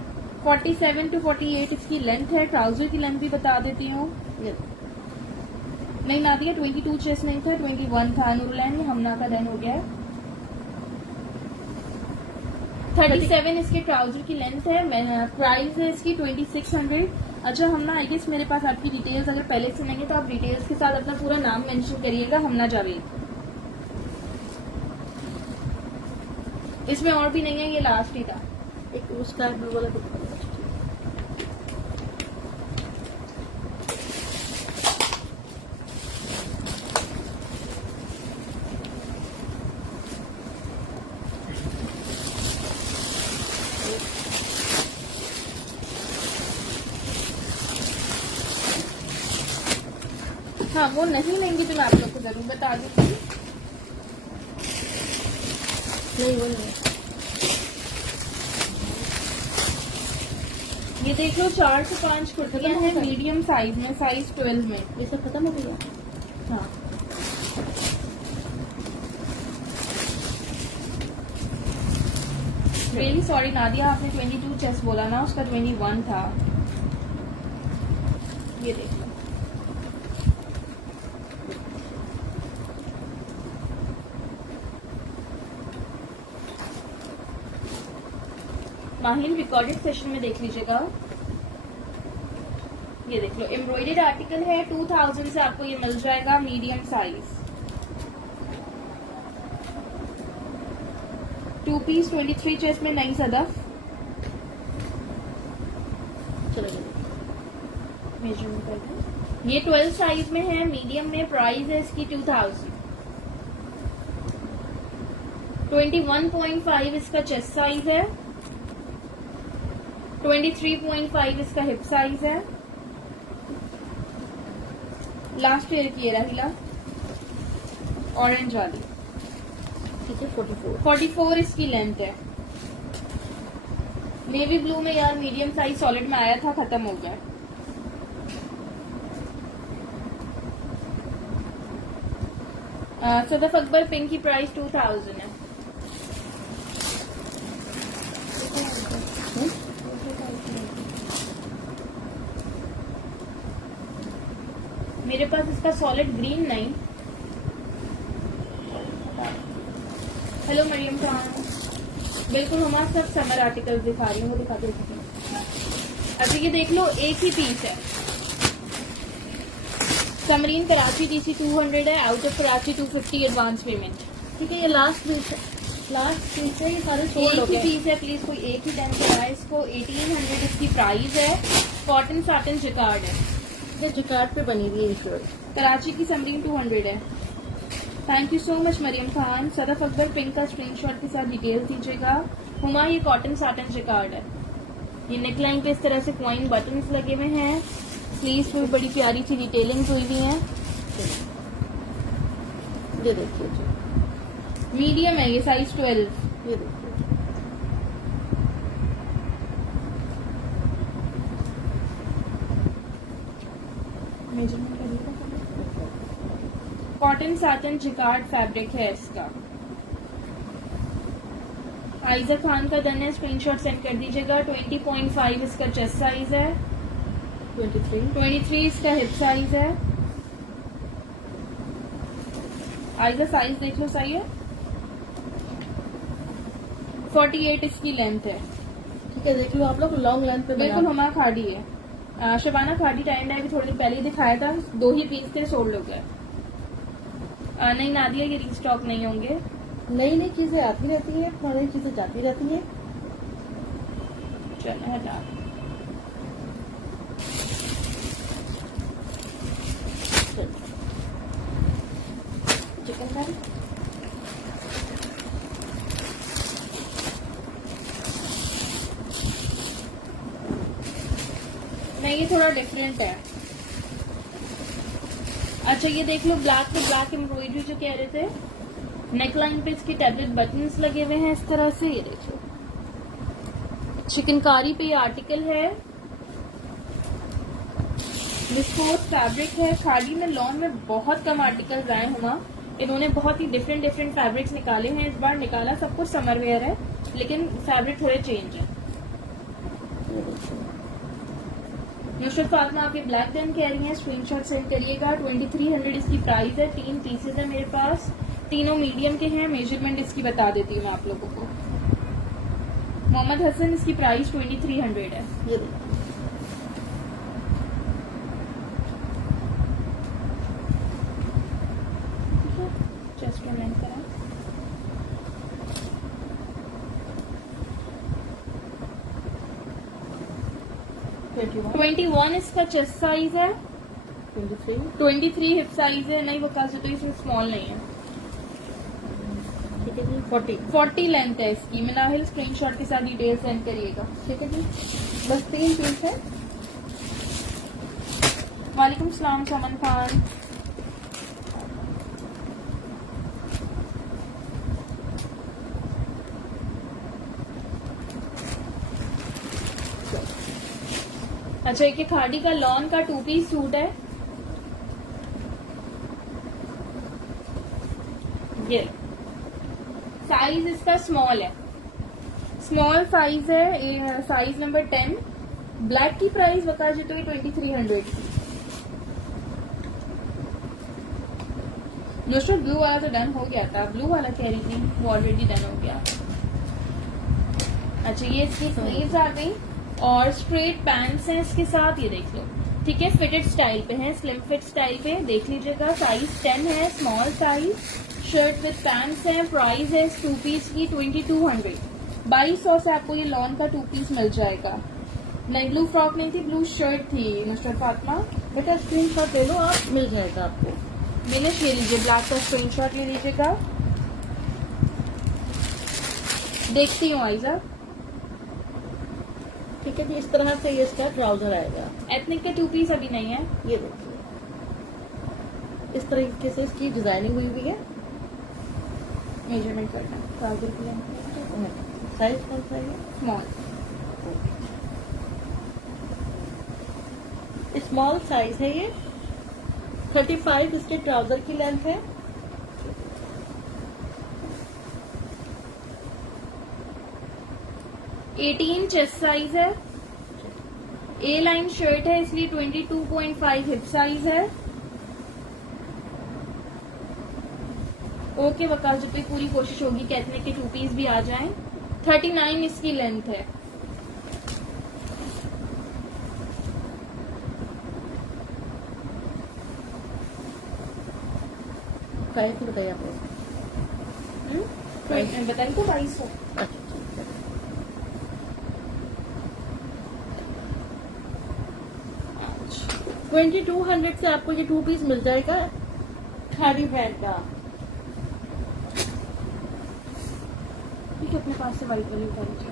47 to 48 इसकी लेंथ है। ट्राउजर की लेंथ भी बता देती हूँ। ये नहीं नादिया, 22 चेस्ट नहीं था, 21 था। नूरलैन, ये हमना का डन हो गया है। 37 इसके ट्राउजर की लेंथ है। प्राइस है इसकी 2600। अच्छा हमना, आई गेस मेरे पास आपकी डिटेल्स अगर पहले से नहीं है तो आप डिटेल्स के साथ अपना पूरा नाम मेंशन करिएगा, हमना जावेद। इसमें और भी नहीं है, ये लास्ट ही था। एक उसका ब्लू वाला हाँ वो नहीं लेंगी तो मैं आप लोग को जरूर बता दूंगी। नहीं वो नहीं। ये देख लो 4 से 5 कुर्तियां हैं मीडियम साइज में, साइज 12 में। ये सब खत्म हो गया। हाँ रियली सॉरी नादिया, आपने 22 चेस्ट बोला ना, उसका 21 था। ये देख लो, माहिन रिकॉर्डेड सेशन में देख लीजिएगा। ये देख लो एम्ब्रॉयडर्ड आर्टिकल है, 2000 से आपको ये मिल जाएगा मीडियम साइज। 2 पीस 23 चेस्ट में नई सदफ। चलो मेजरमेंट कर दूं। ये 12 साइज में है, मीडियम में, प्राइस है इसकी 2000। 21.5 इसका चेस्ट साइज है, 23.5 इसका हिप साइज है। लास्ट ईयर की ये रहीला ऑरेंज वाली, ठीक है। 44 इसकी लेंथ है। नेवी ब्लू में यार मीडियम साइज सॉलिड में आया था, खत्म हो गया। सदफ अकबर पिंक की प्राइस 2000 है। मेरे पास इसका सॉलिड ग्रीन नहीं। हेलो मरियम खान, बिल्कुल हमारा सब समर आर्टिकल दिखा रही हूँ, वो दिखा दो। अच्छा ये देख लो, एक ही पीस है। समरीन कराची DC 200 है, out of Karachi 250 advance payment. ठीक है। ये लास्ट पीस है, लास्ट पीस है। ये सारे सोल्ड हो एक ही गए। पीस है, प्लीज कोई एक ही टाइम कराए इसको। 1800 इसकी प्राइस है। कॉटन साटन जिकार्ड है, ये जिकार्ड पे बनी हुई है शर्ट। कराची की समरीन 200 है। Thank you so much Maryam Khan. Sadaf Akbar pink का स्क्रीनशॉट के साथ डिटेल दीजिएगा। हुमा ये कॉटन साटन जिकार्ड है। ये नेकलाइन पे इस तरह से क्वाइन बटन्स लगे हुए हैं, स्लीव्स पे बड़ी प्यारी सी डिटेलिंग हुई हुई है। ये देखिए जी, मीडियम है ये, साइज 12। ये देखिए। कॉटन साटन जिकार्ड फैब्रिक है इसका। आयजा खान का डन है, स्क्रीनशॉट सेंड कर दीजिएगा। 20.5 इसका चेस्ट साइज है, 23 इसका हिप साइज है। आयजा साइज देख लो, सही है। 48 इसकी लेंथ है। ठीक है, देख लो आप लोग, लॉन्ग लेंथ पे बिल्कुल हमारा खाड़ी है। शबाना खाड़ी टाइम है, अभी थोड़ी देर पहले ही दिखाया था, 2 ही पीस थे, सोल्ड हो गया। नहीं नादिया, ये रीस्टॉक नहीं होंगे। नई नई चीजें आती रहती हैं, पुरानी चीजें जाती रहती हैं। चलो हटा। चिकन करी नहीं, ये थोड़ा डिफरेंट है। अच्छा ये देख लो, ब्लैक पे ब्लैक एम्ब्रॉयडरी जो कह रहे थे, नेकलाइन पे इसके टैबलेट बटन्स लगे हुए हैं इस तरह से। ये देखो, चिकनकारी पे ये आर्टिकल है। विस्कोस फैब्रिक है। खाड़ी में लॉन में बहुत कम आर्टिकल आए हुआ, इन्होंने बहुत ही डिफरेंट डिफरेंट फैब्रिक्स निकाले हैं। इस बार निकाला सब कुछ समर वेयर है, लेकिन फैब्रिक थोड़े चेंज है। नुसरत फातिमा आप ये ब्लैक डेन कह रही हैं, स्क्रीनशॉट सेंड करिएगा। 2300 इसकी प्राइस है। 3 पीसेज है मेरे पास, तीनों मीडियम के हैं। मेजरमेंट इसकी बता देती हूँ मैं आप लोगों को। मोहम्मद हसन, इसकी प्राइस 2300 है। ये देखिए, चेस्ट का लेंथ करा। $21, 21 इसका चेस्ट साइज है, 23, 23 हिप साइज है। नहीं वो काज तो इसमें स्मॉल नहीं है। ठीक है जी। 40 लेंथ है इसकी। मिनाहिल स्क्रीनशॉट के साथ डिटेल सेंड करिएगा। ठीक है जी, बस 3 पीस है। वालेकुम सलाम समन खान। अच्छा, एक खादी का लॉन का 2 पीस सूट है। ये साइज इसका स्मॉल है, स्मॉल साइज है, साइज नंबर 10। ब्लैक की प्राइस बता जी तो ये 2300 की। दूसरा ब्लू वाला तो डन हो गया था, ब्लू वाला कह रही थी वो ऑलरेडी डन हो गया। अच्छा, ये इसकी स्लीव्स आ गई और स्ट्रेट पैंट्स हैं इसके साथ, ये देख लो। ठीक है, फिटेड स्टाइल पे है, स्लिम फिट स्टाइल पे देख लीजिएगा। साइज 10 है, small size. Shirt with pants है। प्राइस है इस 2 पीस की 2200। 2200 से आपको ये लॉन का 2 पीस मिल जाएगा। नहीं, ब्लू फ्रॉक नहीं थी, ब्लू शर्ट थी नुसरत फातिमा। बेटा स्क्रीनशॉट ले लो आप, मिल जाएगा आपको। मैंने ले लीजिए, ब्लैक का स्क्रीनशॉट ले लीजिएगा। देखती हूँ आइजा। ठीक है जी, इस तरह से ये इसका ट्राउजर आएगा। एथनिक का 2 पीस अभी नहीं है। ये देखिए, इस तरीके से इसकी डिजाइनिंग हुई हुई है। मेजरमेंट करना ट्राउजर के लिए। साइज कौन सा है? स्मॉल। स्मॉल साइज है ये। 35 इसके ट्राउजर की लेंथ है। एटीन चेस्ट साइज है। ए लाइन शर्ट है इसलिए 22.5 हिप साइज है। ओके वकास जी पे पूरी कोशिश होगी कि एथनिक के 2 पीस भी आ जाएं। 39 इसकी लेंथ है। प्राइस बताइए आप। बताइए तो 2200। अच्छा ठीक है। अच्छा, 2200 से आपको ये 2 पीस मिल जाएगा खादी ब्रांड का। ठीक है, अपने पास से वाइट वाली उतार लीजिए।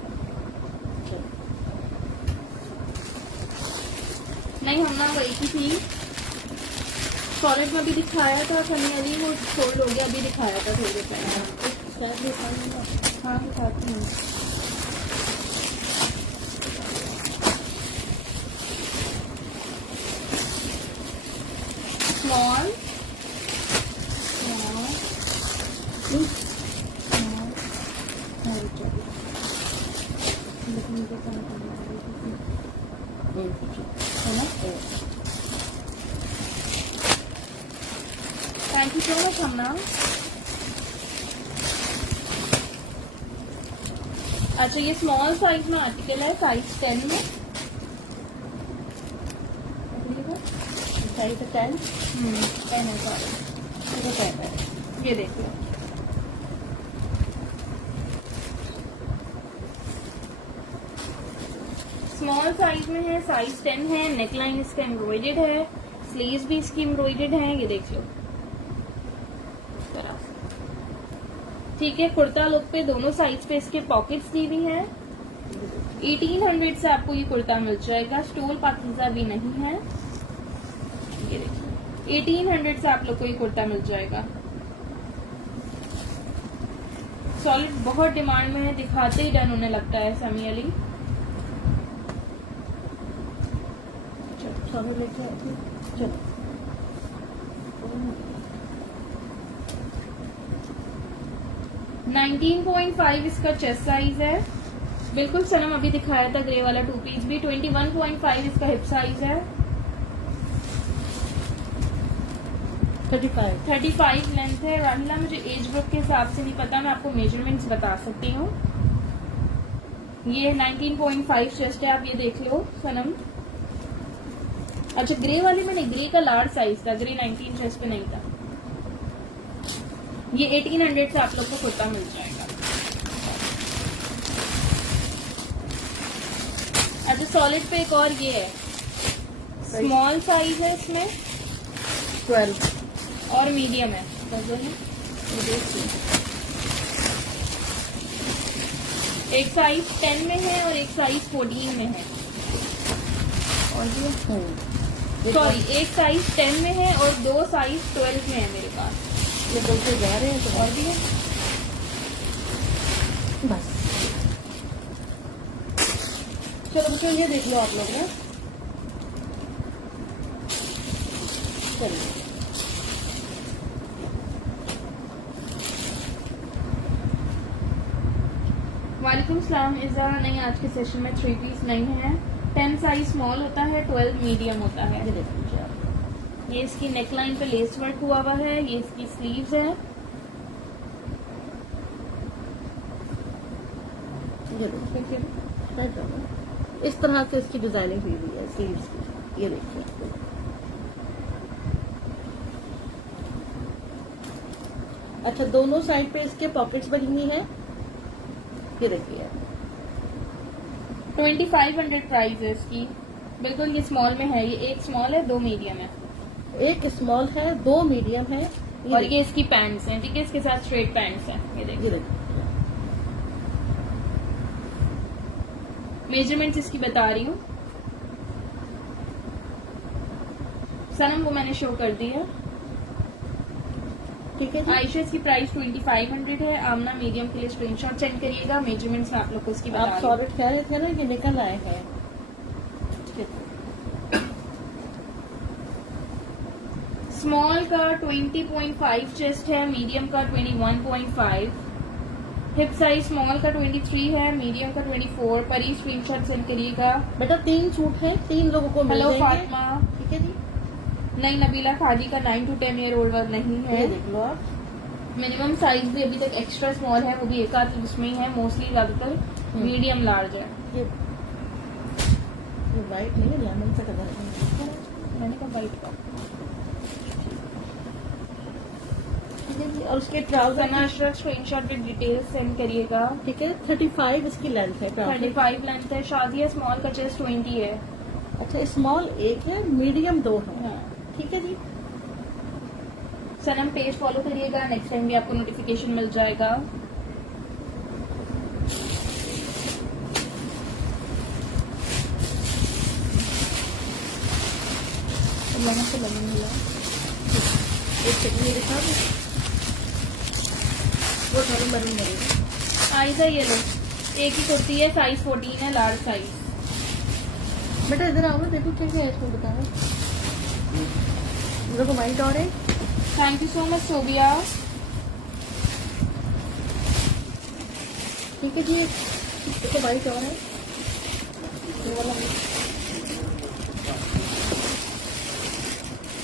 नहीं, हम ना वही की थी, सॉलिड में भी दिखाया था सनी अली, वो सोल्ड हो गया, अभी दिखाया था थोड़ी देर पहले। हाँ दिखाती हूँ। स्मॉल है ना। थैंक यू सो मच हमना। अच्छा, ये स्मॉल साइज में आर्टिकल है, साइज 10 में। साइज 10 10 है, सॉरी। तो 10 है। ये देख लो। स्मॉल साइज में है, साइज 10 है। नेकलाइन इसका एम्ब्रॉयडेड है, स्लीव्स भी इसकी एम्ब्रॉयडेड है, ये देख लो। ठीक है, कुर्ता लुक पे दोनों साइज पे इसके पॉकेट्स दी हुई हैं। 1800 से आपको ये कुर्ता मिल जाएगा। स्टोल पाकिज़ा भी नहीं है, ये देखिए। 1800 से आप लोग को ये कुर्ता मिल जाएगा। सॉलिड बहुत डिमांड में है, दिखाते ही डन होने लगता है समी अली। चलो लेके आती हूँ। चलो 19.5 इसका चेस्ट साइज है। बिल्कुल सनम अभी दिखाया था ग्रे वाला 2 पीस भी। 21.5 इसका हिप साइज है। 35 लेंथ है। राहिला, मुझे एज ग्रुप के हिसाब से नहीं पता, मैं आपको मेजरमेंट्स बता सकती हूँ। ये 19.5 चेस्ट है, आप ये देख लो सनम। अच्छा, ग्रे वाले में नहीं, ग्रे का लार्ज साइज था, ग्रे 19 चेस्ट पे नहीं था। ये 1800 से आप लोग को कुर्ता मिल जाएगा। अच्छा, सॉलिड पे एक और ये है, स्मॉल साइज है इसमें 12 और मीडियम है। एक साइज 10 में है और एक साइज 14 में है। और ये सॉरी, एक साइज 10 में है और 2 साइज 12 में है मेरे पास। ये बोलते जा रहे हैं तो और भी है बस। चलो बच्चों, ये देख लो आप लोग ना, चलिए वालेकुम सलाम इज़ा। नहीं, आज के सेशन में 3 पीस नहीं है। 10 साइज स्मॉल होता है, 12 मीडियम होता है। ये देख लीजिए आप। ये इसकी नेकलाइन पे लेस वर्क हुआ हुआ है, ये इसकी स्लीव्स है। ये देखिए right होगा। इस तरह से इसकी डिजाइनिंग हुई हुई है स्लीव्स की। ये देखिए अच्छा, दोनों साइड पे इसके पॉकेट्स बनी हुई है। ये देखिए 2500 प्राइस है इसकी। बिल्कुल ये स्मॉल में है, ये एक स्मॉल है, 2 मीडियम है एक स्मॉल है, 2 मीडियम है। और ये इसकी पैंट्स हैं, ठीक है, इसके साथ स्ट्रेट पैंट्स हैं। ये देखिए ये देखिए मेजरमेंट्स इसकी बता रही हूँ सनम, वो मैंने शो कर दी है। ठीक है जी। आयशा इसकी प्राइस 2500 है। आमना मीडियम के लिए स्क्रीनशॉट सेंड करिएगा। मेजरमेंट्स में आप लोग को इसकी बता आप रही हूँ। सॉलिड कह रहे थे ना, ये निकल आए हैं। स्मॉल का 20.5 चेस्ट है, मीडियम का 21.5। हिप साइज स्मॉल का 23 है, मीडियम का 24 पर ही स्क्रीनशॉट सेंड करिएगा। बेटा 3 सूट है, 3 लोगों को मिल हेलो जाएंगे। फातिमा। ठीक है जी। नहीं, नबीला खादी का 9 to 10 ईयर ओल्ड वर्क नहीं है। ये देख लो आप। मिनिमम साइज भी अभी तक एक्स्ट्रा स्मॉल है, वो भी एक आध उसमें ही है। मोस्टली ज्यादातर मीडियम लार्ज है। ये वाइट नहीं है, लेमन सा कलर है। मैंने कहा वाइट का। ठीक है जी। और उसके trouser Sana Ashraf screenshot with details send करिएगा। ठीक है 35 इसकी लेंथ है ट्राउजर। 35 लेंथ है। शादिया स्मॉल का चेस्ट 20 है। अच्छा, स्मॉल 1 है, मीडियम 2 है। हाँ। ठीक है जी। सनम पेज फॉलो करिएगा, नेक्स्ट टाइम भी आपको नोटिफिकेशन मिल जाएगा। लेमन से लेमन मिला। एक सेकंड ये दिखा दो। वो थोड़ा मरून मरून। आइजा ये लो, एक ही कुर्ती है, साइज 14 है, लार्ज साइज। बेटा इधर आओ ना, देखो क्या क्या है इसको बताओ। देखो वाइट और है। Thank you so much Sobia. ठीक है जी। देखो वाइट और है। ये वाला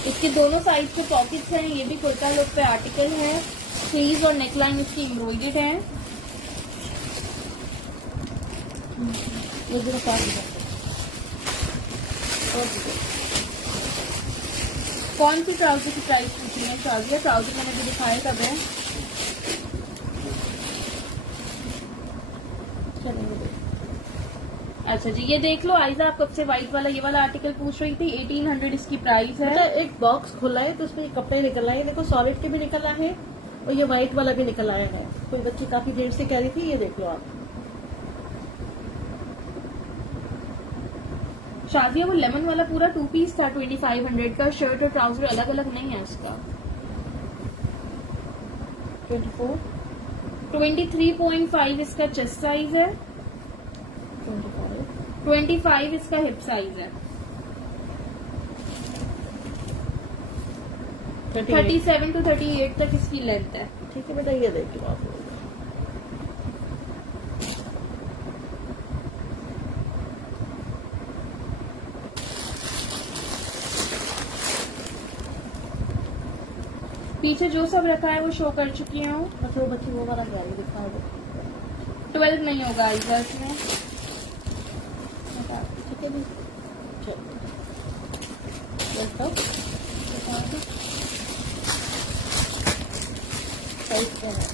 इसके दोनों साइज के पॉकेट्स हैं। ये भी कुर्ता लुक पे आर्टिकल है। स्लीव्स और नेकलाइन इसकी एम्ब्रॉयडर्ड है। ये जरा साफ दिखा। और दिखा। कौन सी ट्राउजर की प्राइस पूछी है? शादिया ट्राउजर मैंने भी दिखाया कब है। चलेंगे देखो। अच्छा जी, ये देख लो आइजा, आप कब से व्हाइट वाला ये वाला आर्टिकल पूछ रही थी। 1800 इसकी प्राइस बेटा है। एक बॉक्स खुला है तो उसमें कपड़े निकल आए हैं। देखो सॉलिड के भी निकल आए हैं और ये व्हाइट वाला भी निकल आया है। कोई बच्ची काफी देर से कह रही थी, ये देख लो आप। शादिया वो लेमन वाला पूरा 2 पीस था 2500 का। शर्ट और ट्राउजर अलग अलग नहीं है उसका। 24, 23.5 इसका चेस्ट साइज है। 25, 25 इसका हिप साइज है। 38। 37 to 38 तक इसकी लेंथ है। ठीक है बेटा, ये देख लो आप। पीछे जो सब रखा है वो शो कर चुकी हूँ। अच्छा वो बच्ची वो वाला गैलरी दिखा दो। 12 नहीं होगा आइजा इसमें। ठीक है जी। चलो साइज क्या है?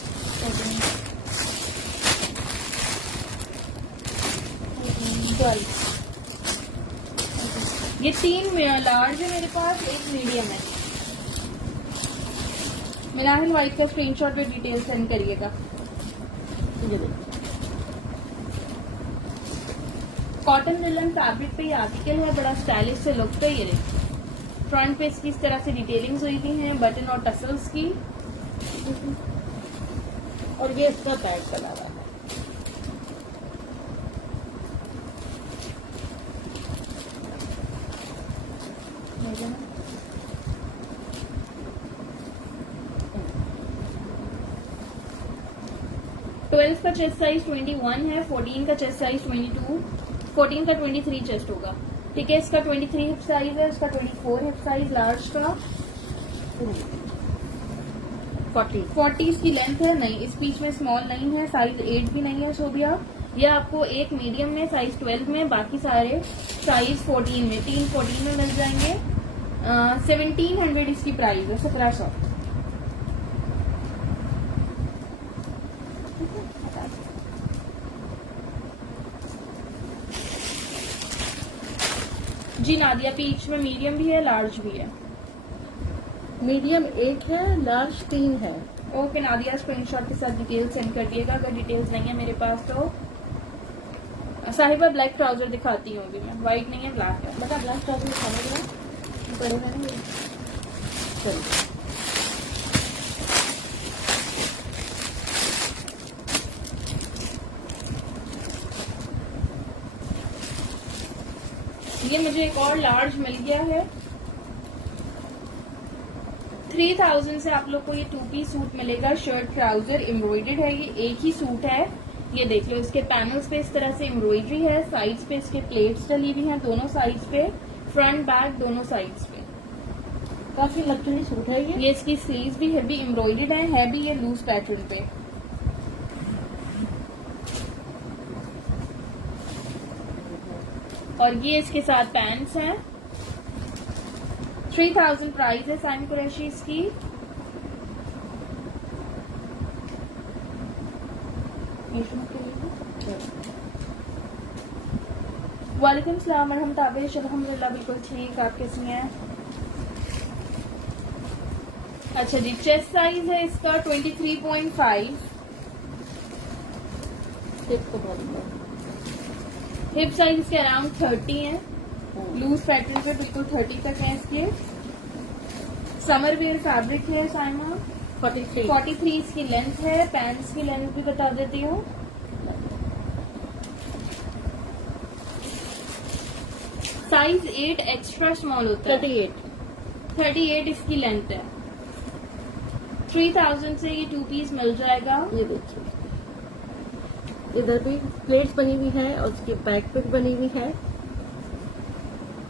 12। ये 3 लार्ज है मेरे पास, एक मीडियम है। मिलाहिल व्हाइट का स्क्रीनशॉट में डिटेल सेंड करिएगा। ये देखो। कॉटन लिलन फैब्रिक पे ये आर्टिकल है, बड़ा स्टाइलिश से लुक पे। ये देखो फ्रंट पे इसकी इस तरह से डिटेलिंग्स हुई हुई हैं, बटन और टसल्स की। और ये इसका बैग बना हुआ है। 12 का चेस्ट साइज 21 है, 14 का चेस्ट साइज 22, 14 का 23 चेस्ट होगा। ठीक है, इसका 23 हिप साइज है, इसका 24 हिप साइज लार्ज का, 40 इसकी लेंथ है। नहीं, इस बीच में स्मॉल नहीं है, साइज 8 भी नहीं है शोभिया। ये आपको एक मीडियम में, साइज 12 में, बाकी सारे साइज 14 में, 14 में मिल जाएंगे। 1700 इसकी प्राइस है, 1700। जी नादिया, पीच में मीडियम भी है, लार्ज भी है। मीडियम 1 है, लार्ज 3 है। ओके नादिया, स्क्रीनशॉट के साथ डिटेल्स सेंड कर दिएगा। अगर डिटेल्स नहीं है मेरे पास तो साहिबा ब्लैक ट्राउजर दिखाती हूँ अभी मैं, व्हाइट नहीं है, ब्लैक है। बता ब्लैक ट्राउजर खाने बड़े हैं। चलिए ये मुझे एक और लार्ज मिल गया है। 3000 से आप लोग को ये 2 पीस सूट मिलेगा, शर्ट ट्राउजर एम्ब्रॉयडर्ड है। ये एक ही सूट है, ये देख लो। इसके पैनल्स पे इस तरह से एम्ब्रॉयडरी है, साइड्स पे इसके प्लेट्स डली हुई हैं, दोनों साइड्स पे, फ्रंट बैक दोनों साइड्स पे। काफी लग्जरी सूट है ये। इसकी स्लीव्स भी हेवी एम्ब्रॉयडर्ड है भी ये लूज पैटर्न पे। और ये इसके साथ पैंट्स हैं। 3000 प्राइस है साइम कुरैशी इसकी। वालेकुम सलाम मरहमत आबिश, अल्हम्दुलिल्लाह बिल्कुल ठीक। आप कैसी हैं? अच्छा जी, चेस्ट साइज है इसका 23.5, हिप साइज इसके अराउंड 30 है, लूज पैटर्न पे बिल्कुल 30 तक है इसके। समर वेयर फैब्रिक है साइमा। 43 इसकी लेंथ है। पैंट्स की लेंथ भी बता देती हूँ। साइज 8 एक्स्ट्रा स्मॉल होता है। 38 इसकी लेंथ है। 3000 से ये 2 पीस मिल जाएगा। ये देखिए, इधर भी प्लेट्स बनी हुई है और उसके बैक पे भी बनी हुई है,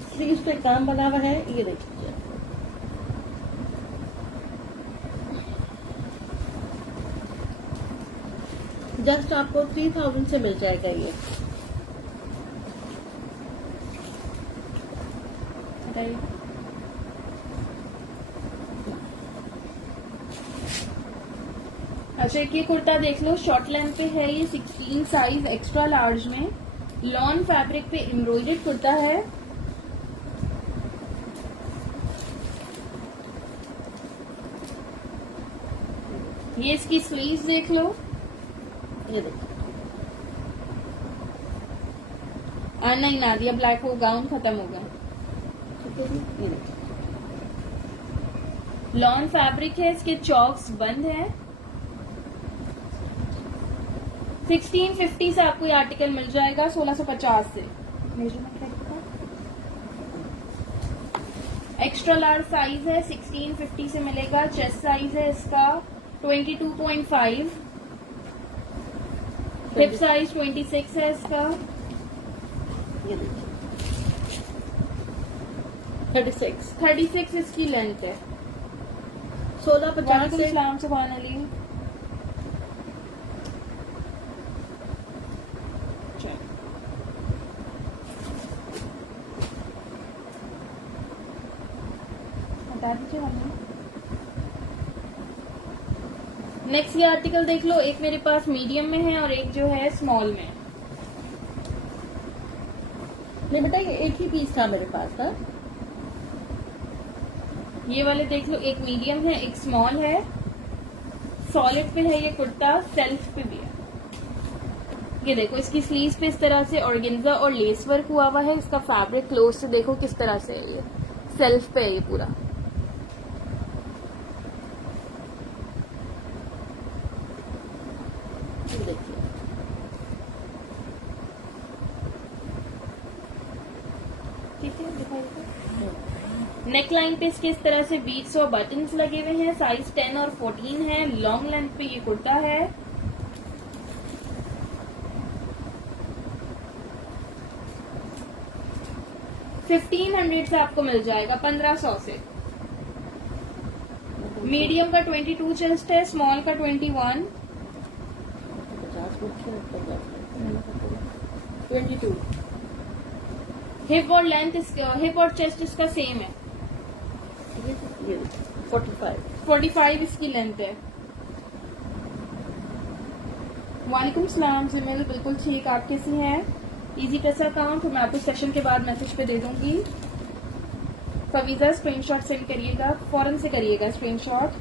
स्लीव्स पे काम बना हुआ है। ये देखिए, जस्ट आपको 3000 से मिल जाएगा ये। अच्छा, ये कुर्ता देख लो, शॉर्ट लेंथ पे है ये, 16 साइज एक्स्ट्रा लार्ज में, लॉन फैब्रिक पे एम्ब्रॉयडर्ड कुर्ता है। ये इसकी स्लीव्स देख लो। ये देखिए, नहीं नादिया, ब्लैक हो, गाउन खत्म हो गया। ठीक है जी। ये देखिए, लॉन फैब्रिक है, इसके चॉक्स बंद है। 1650 से आपको ये आर्टिकल मिल जाएगा, 1650 से। एक्स्ट्रा लार्ज साइज है, 1650 से मिलेगा। चेस्ट साइज है इसका 22.5, हिप साइज 26 है इसका। ये देखिए, 36 इसकी लेंथ है। 1650 से। इस्लाम सुभान अली। बता दीजिए हमें। नेक्स्ट ये आर्टिकल देख लो, एक मेरे पास मीडियम में है और एक जो है स्मॉल में। नहीं बेटा, ये एक ही पीस था मेरे पास था। ये वाले देख लो, एक मीडियम है, एक स्मॉल है। सॉलिड पे है ये कुर्ता, सेल्फ पे भी है। ये देखो, इसकी स्लीव्स पे इस तरह से ऑर्गेन्जा और लेस वर्क हुआ हुआ है। इसका फैब्रिक क्लोज से देखो किस तरह से है, ये सेल्फ पे है ये पूरा। देखिए, ठीक है, दिखाई दो। नेक लाइन पे इसके इस तरह से बीट्स और बटन्स लगे हुए हैं। साइज 10 और 14 है। लॉन्ग लेंथ पे ये कुर्ता है। 1500 से आपको मिल जाएगा 1500 से। मीडियम का 22 चेस्ट है, स्मॉल का 21, 22। हिप और लेंथ हिप और चेस्ट इसका सेम है, 45। 45 इसकी लेंथ है। वालेकुम सलाम जिमेल, बिल्कुल ठीक। आप कैसी हैं? इजी पैसा अकाउंट मैं आपको सेशन के बाद मैसेज पे दे दूंगी। फवीजा स्क्रीनशॉट सेंड करिएगा, फौरन से करिएगा स्क्रीनशॉट।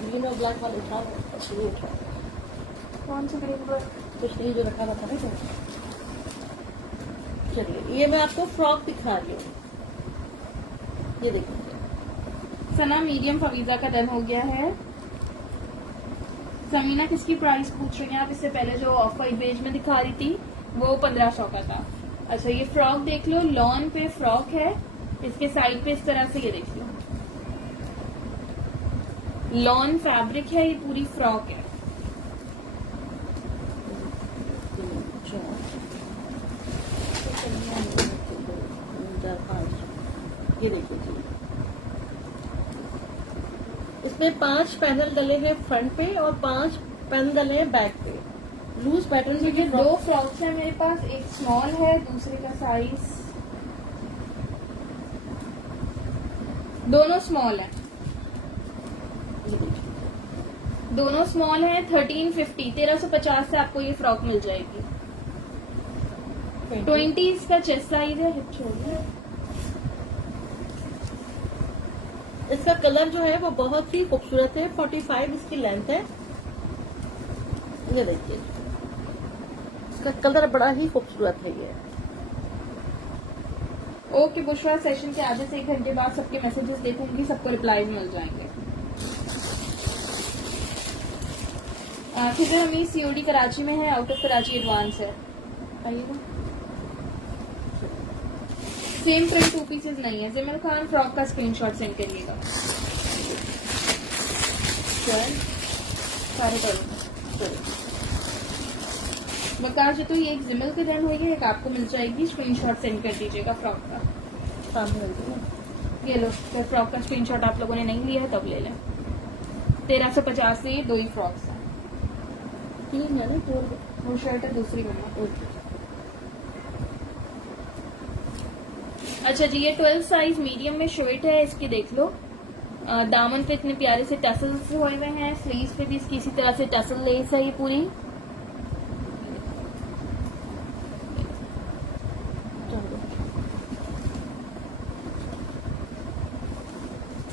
ग्रीन और ब्लैक वाले उठा शुरू उठा कौन सा ग्रीन पर? कुछ नहीं जो रखा हुआ था ना। चलिए ये मैं आपको फ्रॉक दिखा रही हूँ, ये देखिए। सना मीडियम फवीजा का डन हो गया है। समीना किसकी प्राइस पूछ रही हैं आप? इससे पहले जो ऑफ वाइट बेज में दिखा रही थी वो 1500 का था। अच्छा ये फ्रॉक देख लो, लॉन पे फ्रॉक है, इसके साइड पे इस तरह से ये देख लो, लॉन फैब्रिक है, ये पूरी फ्रॉक है। ये देखिए जी, इसमें 5 पैनल डले हैं फ्रंट पे और 5 पैनल डले हैं बैक पे। लूज पैटर्न में ये 2 फ्रॉक्स है मेरे पास, एक स्मॉल है, दूसरे का साइज, दोनों स्मॉल है, दोनों स्मॉल है। 1350 1350 से आपको ये फ्रॉक मिल जाएगी। 20 इसका चेस्ट साइज है, हिप छोड़िए। इसका कलर जो है वो बहुत ही खूबसूरत है, 45 इसकी लेंथ है। ये देखिए इसका कलर बड़ा ही खूबसूरत है ये। ओके बुशरा, सेशन के आधे से 1 घंटे बाद सबके मैसेजेस देखूंगी, सबको रिप्लाईज मिल जाएंगे। खिजर हमीद सीओडी कराची में है, आउट ऑफ कराची एडवांस है। आइएगा। सेम प्रिंट 2 पीसेस नहीं है। जिमल खान फ्रॉक का स्क्रीनशॉट सेंड करिएगा। सारे करो बकाश तो ये एक जिमल की रन हुई है, एक आपको मिल जाएगी। स्क्रीनशॉट सेंड कर दीजिएगा फ्रॉक का। सामने ये लो, फिर फ्रॉक का स्क्रीनशॉट आप लोगों ने नहीं लिया है तब ले लें। 1350 से ये 2 ही फ्रॉक्स हैं। 3 है ना, वो शर्ट है दूसरी बना। अच्छा जी ये 12 साइज मीडियम में शर्ट है, इसकी देख लो। दामन पे इतने प्यारे से टसल्स हुए हुए हैं, स्लीव्स पे भी इसकी इसी तरह से टसल लेस है ये पूरी।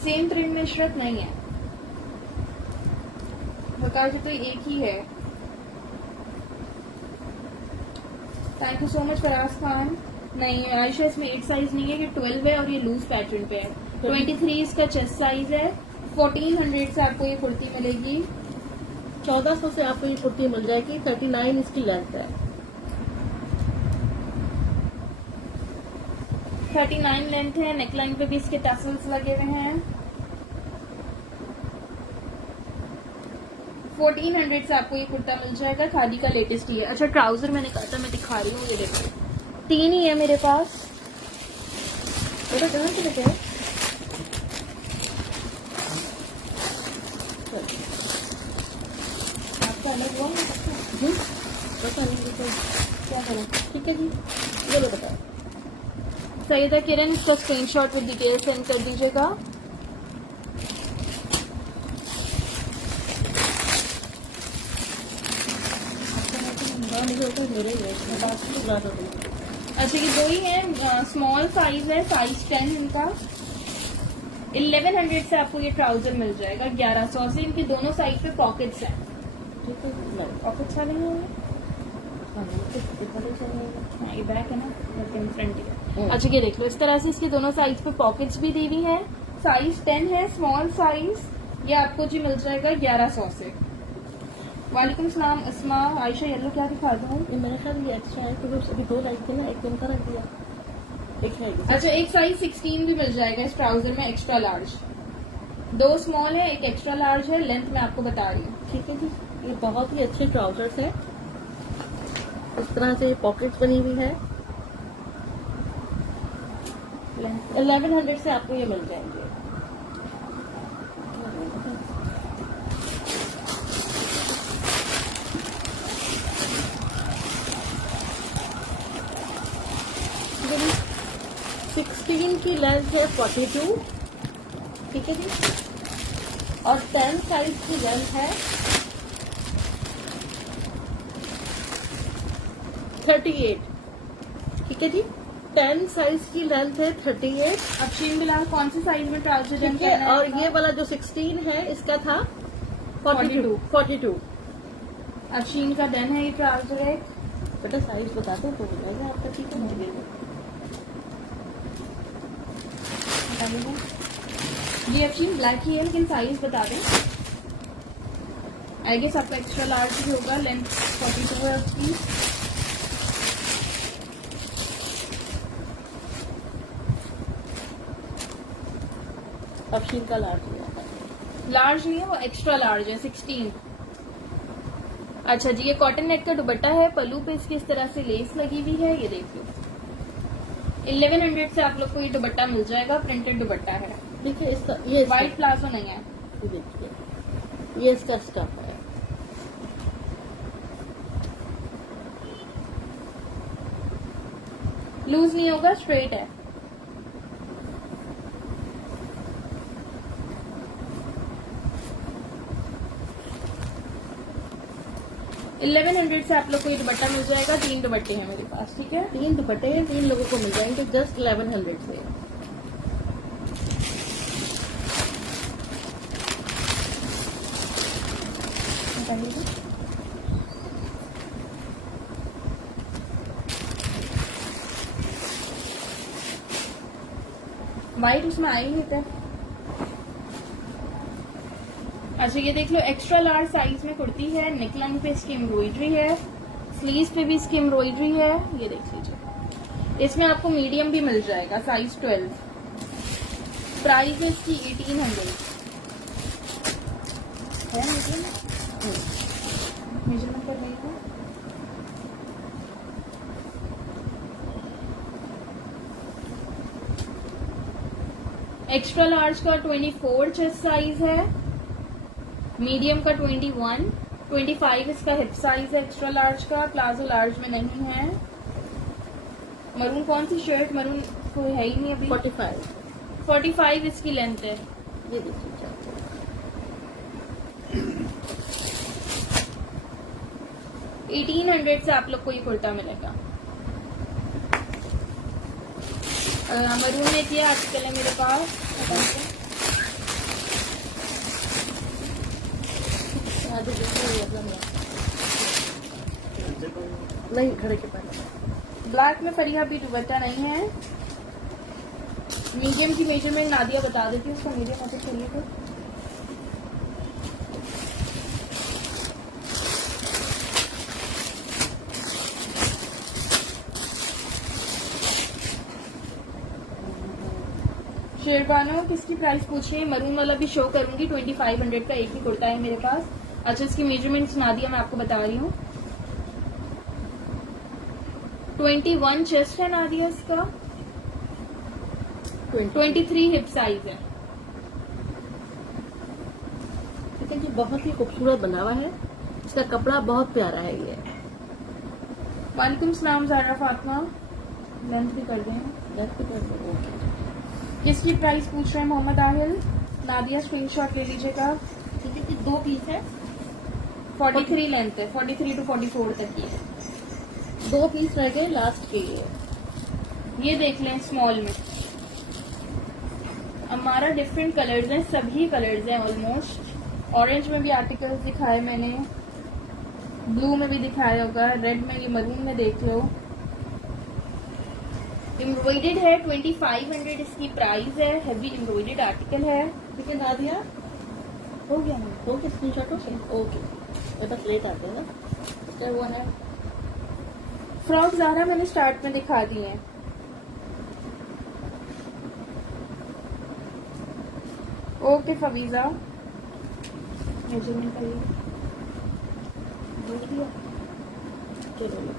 सेम प्रिंट में इशरत नहीं है, बकाश तो एक ही है। Thank you so much Faraz Khan. नहीं आयशा इसमें 8 साइज नहीं है, ये 12 है और ये लूज पैटर्न पे है। 23 इसका चेस्ट साइज है। 1400 से आपको ये कुर्ती मिलेगी। 1400 से आपको ये कुर्ती मिल जाएगी। 39 इसकी लेंथ है। 39 लेंथ है। नेकलाइन पे भी इसके टसल्स लगे हुए हैं। 1400 से आपको ये कुर्ता मिल जाएगा। खादी का लेटेस्ट ही है। अच्छा ट्राउजर मैंने कहा था मैं दिखा रही हूँ, ये देखो 3 ही है मेरे पास। बेटा कहाँ से लेके आए? आपका अलग हुआ पता नहीं क्या करें? ठीक है जी, बोलो बताओ। सईदा किरण इसका स्क्रीनशॉट विद डिटेल सेंड कर दीजिएगा। मेरे अच्छा ये 2 ही है, स्मॉल साइज है, साइज 10 इनका। 1100 से आपको ये ट्राउजर मिल जाएगा। 1100 से। इनके दोनों साइड पे पॉकेट्स हैं। पॉकेट्स वाले हैं ये बैक है ना, फ्रंट ही है। अच्छा ये देख लो, इस तरह से इसके दोनों साइड पे पॉकेट्स भी दी हुई है। साइज 10 है, स्मॉल साइज। ये आपको जी मिल जाएगा 1100 से। वालेकुम सलाम अस्मा। आयशा येलो क्या दिखा दूँ? मेरे ख्याल ये अच्छा है क्योंकि अभी 2 लाइक थे ना, एक दिन का रख दिया, एक है। अच्छा एक साइज 16 भी मिल जाएगा इस ट्राउजर में, एक्स्ट्रा लार्ज। 2 स्मॉल है, एक एक्स्ट्रा लार्ज है, लेंथ मैं आपको बता रही हूँ। ठीक है जी, ये बहुत ही अच्छे ट्राउजर्स है। इस तरह से पॉकेट्स बनी हुई है। 1100 से आपको ये मिल जाएंगे। ठीक है जी, 16 की लेंथ है 42। ठीक है जी, और 10 साइज की लेंथ है 38। ठीक है जी, 10 साइज की लेंथ है 38। अफशीन बिलाल कौन से साइज में ट्राउजर ठीक है, और ये वाला जो 16 है इसका था 42। अफशीन का डन है ये ट्राउजर है। बेटा साइज बता दो तो हो जाएगा आपका। ठीक है, मुझे ये अफशीन ब्लैक ही है, लेकिन साइज बता दें। आई गेस आपका एक्स्ट्रा लार्ज भी होगा, लेंथ 42 है उसकी। अफशीन का लार्ज लिया था। लार्ज नहीं है, वो एक्स्ट्रा लार्ज है 16। अच्छा जी, ये कॉटन नेट का दुपट्टा है, पल्लू पे इसकी इस तरह से लेस लगी हुई है, ये देख लो। 1100 से आप लोग को ये दुपट्टा मिल जाएगा, प्रिंटेड दुपट्टा है। ठीक है, ये व्हाइट प्लाजो नहीं है। देखिए, ये इसका स्टफ है। लूज नहीं होगा, स्ट्रेट है। $1100 से आप लोग को ये दुपट्टा मिल जाएगा। 3 दुपट्टे हैं मेरे पास। ठीक है, 3 दुपट्टे 3 लोगों को मिल जाएंगे जस्ट 1100 से। वाइट उसमें आ ही नहीं था। अच्छा, ये देख लो, एक्स्ट्रा लार्ज साइज में कुर्ती है, नेकलाइन पे इसकी एम्ब्रॉयडरी है, स्लीव्स पे भी इसकी एम्ब्रॉयडरी है, ये देख लीजिए। इसमें आपको मीडियम भी मिल जाएगा, साइज 12। प्राइस है इसकी 1800 है। मेजरमेंट पर नहीं था। एक्स्ट्रा लार्ज का 24 चेस्ट साइज है, मीडियम का 21, 25 इसका हिप साइज है एक्स्ट्रा लार्ज का, प्लाजो लार्ज में नहीं है। मरून कौन सी शर्ट, मरून कोई है ही नहीं अभी। 45 इसकी लेंथ है। ये देखिए, 1800 से आप लोग को ये कुर्ता मिलेगा। मरून में किया आजकल है मेरे पास। नहीं, खड़े के पास ब्लैक में फरिया भी दुपट्टा नहीं है। मीडियम की मेजरमेंट नादिया बता देती है, उसका मीडियम ऐसे चाहिए तो। शेरवानो किसकी प्राइस पूछिए, मरून वाला भी शो करूंगी। 2500 का एक ही कुर्ता है मेरे पास। अच्छा, इसकी मेजरमेंट्स नादिया मैं आपको बता रही हूँ। 21 चेस्ट है नादिया इसका, 23 हिप साइज है। ठीक है जी, बहुत ही खूबसूरत बना हुआ है, इसका कपड़ा बहुत प्यारा है। ये वालेकुम सलाम ज़ारा फातिमा, लेंथ भी कर दें। किसकी प्राइस पूछ रहे हैं मोहम्मद आहिल, नादिया स्क्रीनशॉट ले लीजिएगा। ठीक है जी, 2 पीस है, 43 लेंथ है, 43 to 44 तक की है। 2 पीस रह गए लास्ट के लिए। ये देख लें स्मॉल में, हमारा डिफरेंट कलर्स हैं, सभी कलर्स हैं ऑलमोस्ट। ऑरेंज में भी आर्टिकल्स दिखाए मैंने, ब्लू में भी दिखाया होगा, रेड में, ये मरून में देख लो। एम्ब्रॉयडेड है, 2500 इसकी प्राइस है, हैवी एम्ब्रॉयडेड आर्टिकल है। ठीक है नादिया, हो गया ना, हो गया स्क्रीनशॉट। ओके, मेरे पास लेट आते हैं ना, क्या हुआ है। फ्रॉक ज़ारा मैंने स्टार्ट में दिखा दी है। ओके फवीजा, मेजरमेंट करिए। बोल दिया। चलो लो।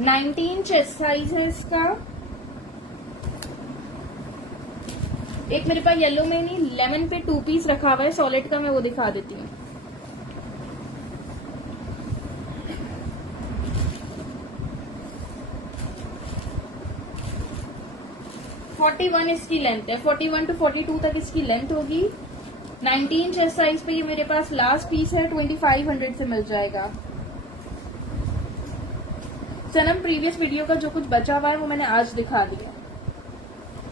नाइनटीन चेस्ट साइज है इसका। एक मेरे पास येलो में नहीं, लेमन पे 2 पीस रखा हुआ है सॉलिड का, मैं वो दिखा देती हूँ। फोर्टी 41 इसकी लेंथ है, 41 to 42 तक इसकी लेंथ होगी। 19 चेस्ट साइज पे ये मेरे पास लास्ट पीस है, 2500 से मिल जाएगा। सनम, प्रीवियस वीडियो का जो कुछ बचा हुआ है वो मैंने आज दिखा दिया।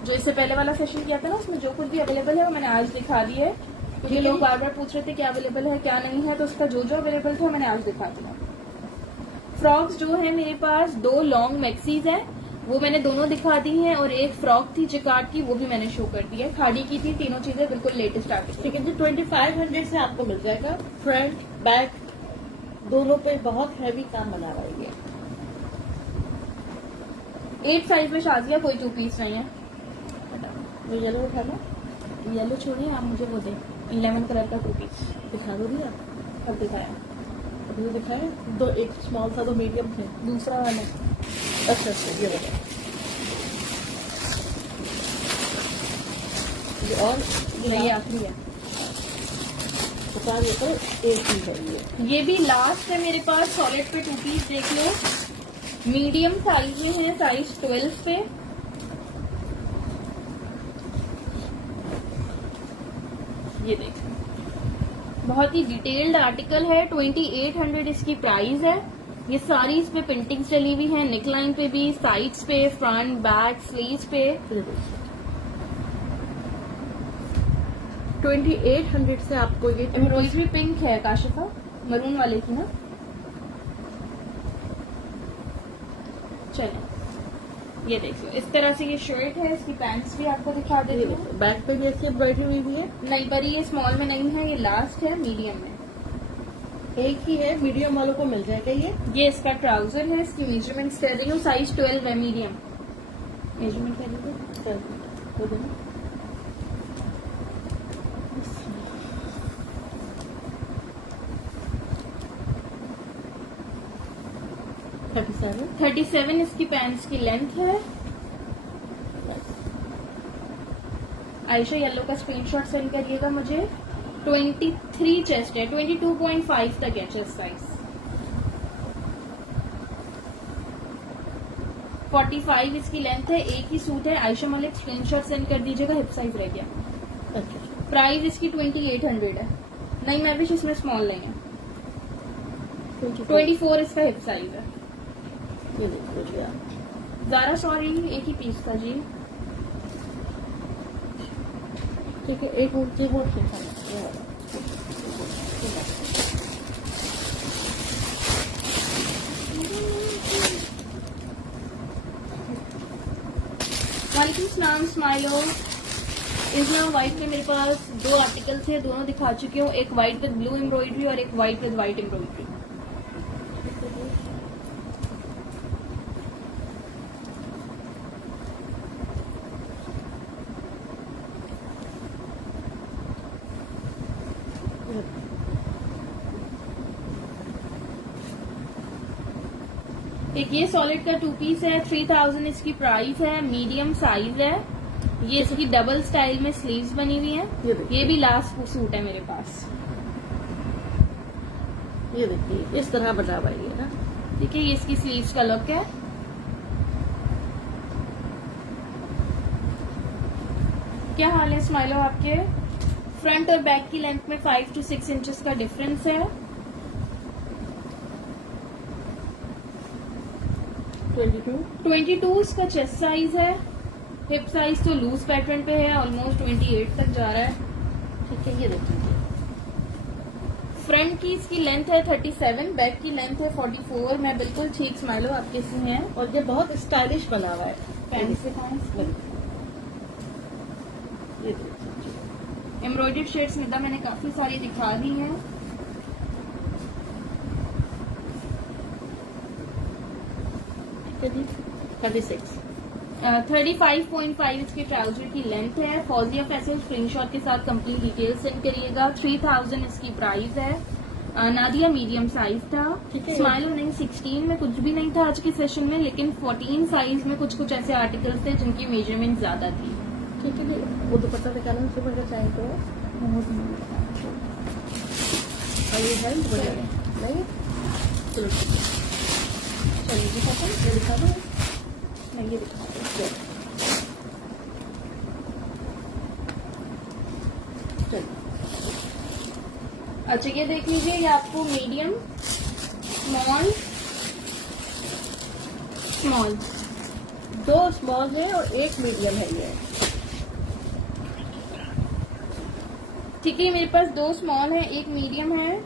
जो इससे पहले वाला सेशन किया था ना, उसमें जो कुछ भी अवेलेबल है वो मैंने आज दिखा दिया है, क्योंकि लोग बार बार पूछ रहे थे क्या अवेलेबल है क्या नहीं है, तो उसका जो जो अवेलेबल था मैंने आज दिखा दिया। फ्रॉक्स जो है मेरे पास 2 लॉन्ग मैक्सीज है, वो मैंने दोनों दिखा दी हैं, और एक फ्रॉक थी जिकार्ड की, वो भी मैंने शो कर दी है। खाड़ी की थी, तीनों चीजें बिल्कुल लेटेस्ट आ गई। ठीक है जी, 2500 से आपको मिल जाएगा। फ्रंट बैक दोनों पे बहुत हैवी काम बना रहा है ये। 8 साइज में शाजिया कोई 2 पीस नहीं है। वो येलो उठा लो, येलो छोड़िए, आप मुझे वो दे 11 कलर का 2 पीस। दिखा दो दिया, अब दिखाया, अभी दिखाए दो, एक स्मॉल था, 2 मीडियम थे। दूसरा वाला अच्छा अच्छा, ये बताओ। ये और ये आखिरी है। बता देता हूँ, एक ही है ये। ये भी लास्ट है मेरे पास सॉलिड पे 2 पीस, देख लो। मीडियम साइज में है, साइज 12 पे। ये देखो, बहुत ही डिटेल्ड आर्टिकल है। 2800 इसकी प्राइस है। ये सारी इस पे पेंटिंग्स चली हुई है, नेकलाइन पे भी, साइड्स पे, फ्रंट बैक स्लीव्स पे। 2800 से आपको ये एम्ब्रॉयडरी पिंक है काशिफा, मरून वाले की ना। चले, ये देखिए इस तरह से ये शर्ट है, इसकी पैंट्स भी आपको दिखा देती हूँ। बैक पे भी ऐसी एम्ब्रॉयडरी हुई हुई है। नहीं, पर ये स्मॉल में नहीं है, ये लास्ट है, मीडियम में। एक ही है, मीडियम वालों को मिल जाएगा ये। इसका ट्राउजर है, इसकी मेजरमेंट कर रही हूँ, साइज 12 है, मीडियम। मेजरमेंट कर लीजिए। तो देखो 37 इसकी पैंट्स की लेंथ है। आयशा येलो का स्क्रीनशॉट सेंड करिएगा मुझे। 23 चेस्ट है, 22.5 तक है चेस्ट साइज। 45 इसकी लेंथ है, एक ही सूट है। आयशा मलिक स्क्रीनशॉट सेंड कर दीजिएगा, हिप साइज रह गया। अच्छा, प्राइस इसकी 2800 है। नहीं, मैं भी इसमें स्मॉल नहीं है। 24 इसका हिप साइज है। ये देख लीजिए आप। ज़ारा सॉरी, एक ही पीस था जी। ठीक है, एक ऊँची वो वालेकुम सलाम स्माइलो। इसमें व्हाइट में मेरे पास 2 आर्टिकल थे, दोनों दिखा चुकी हूँ। एक व्हाइट विद ब्लू एम्ब्रॉयडरी और एक व्हाइट विद व्हाइट एम्ब्रॉयडरी। एक ये सॉलिड का 2 पीस है, 3000 इसकी प्राइस है, मीडियम साइज है। ये इसकी डबल स्टाइल में स्लीव्स बनी हुई है। ये भी लास्ट सूट है मेरे पास। ये देखिए इस तरह बना हुआ है ना। ठीक है, ये इसकी स्लीव्स का लुक है। क्या हाल है स्माइलो आपके? फ्रंट और बैक की लेंथ में 5 to 6 इंचेस का डिफरेंस है। 22 इसका चेस्ट साइज है। हिप साइज तो लूज पैटर्न पे है, ऑलमोस्ट 28 तक जा रहा है। ठीक है, ये देखिए फ्रंट की इसकी लेंथ है 37, बैक की लेंथ है 44। मैं बिल्कुल ठीक स्माइलो आपके से हैं। और ये बहुत स्टाइलिश बना हुआ है। पैंट से ये देखिए एम्ब्रॉयडर्ड शेड्स निदा मैंने काफी सारी दिखा दी हैं। है जी 36। 35.5 इसके ट्राउजर की लेंथ है। फौजिया फैसल स्क्रीनशॉट के साथ कंप्लीट डिटेल सेंड करिएगा। 3000 इसकी प्राइस है। नादिया मीडियम साइज था। ठीक है। स्माइल नहीं 16 में कुछ भी नहीं था आज के सेशन में, लेकिन 14 साइज में कुछ कुछ ऐसे आर्टिकल्स थे जिनकी मेजरमेंट ज्यादा थी। ठीक है जी, वो दुपट्टा दिखाना सुबह का चाहे तो। और ये है दुपट्टा नहीं, चलो चलिए जी खत्म, ये दिखा दो। मैं ये दिखा दूँ। चलो अच्छा ये देख लीजिए, ये आपको मीडियम, स्मॉल, स्मॉल, 2 स्मॉल है और 1 मीडियम है ये। ठीक है। मेरे पास 2 स्मॉल है, 1 मीडियम है।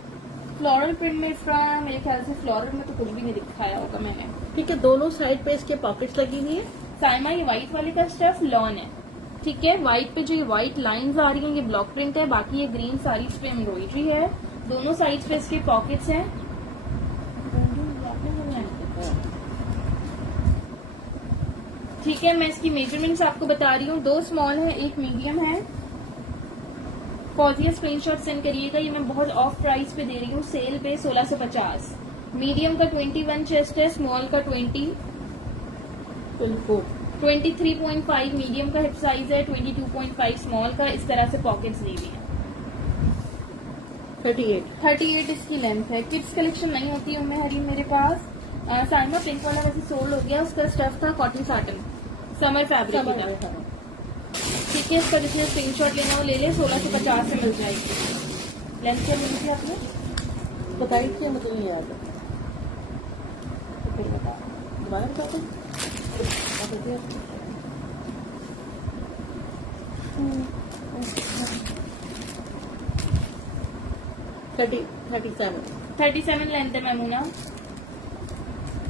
फ्लोरल प्रिंट में इसका मेरे ख्याल से फ्लोरल में तो कुछ भी नहीं दिखाया होगा मैंने। ठीक है, दोनों साइड पे इसके पॉकेट्स लगी हुई है। साइमा ये व्हाइट वाले का स्टफ लॉन है। ठीक है। व्हाइट पे जो ये व्हाइट लाइंस आ रही हैं ये ब्लॉक प्रिंट है, बाकी ये ग्रीन सारी इस पे एम्ब्रॉयडरी है। दोनों साइड पे इसके पॉकेट्स हैं। ठीक है, मैं इसकी मेजरमेंट्स आपको बता रही हूँ। 2 स्मॉल है, 1 मीडियम है। फौजिया स्क्रीनशॉट सेंड करिएगा। ये मैं बहुत ऑफ प्राइस पे दे रही हूँ, सेल पे 1650। मीडियम का 21 चेस्ट है, स्मॉल का 24 23.5 मीडियम का हिप साइज है, 22.5 स्मॉल का। इस तरह से पॉकेट्स दी हुई है। 38 इसकी लेंथ है। किड्स कलेक्शन नहीं होती है उनमें हरी मेरे पास। साइमा पिंक वाला वैसे सोल्ड हो गया, उसका स्टफ था कॉटन साटन, समर फैब्रिक का। ठीक है, इसका जिसने स्क्रीनशॉट लेना हो ले ले, 1650 से मिल जाएगी। लेंथ क्या मिली थी आपने बताई थी, मुझे नहीं याद है। तो फिर बता। दोबारा बता दो। 37 लेंथ है मैमूना।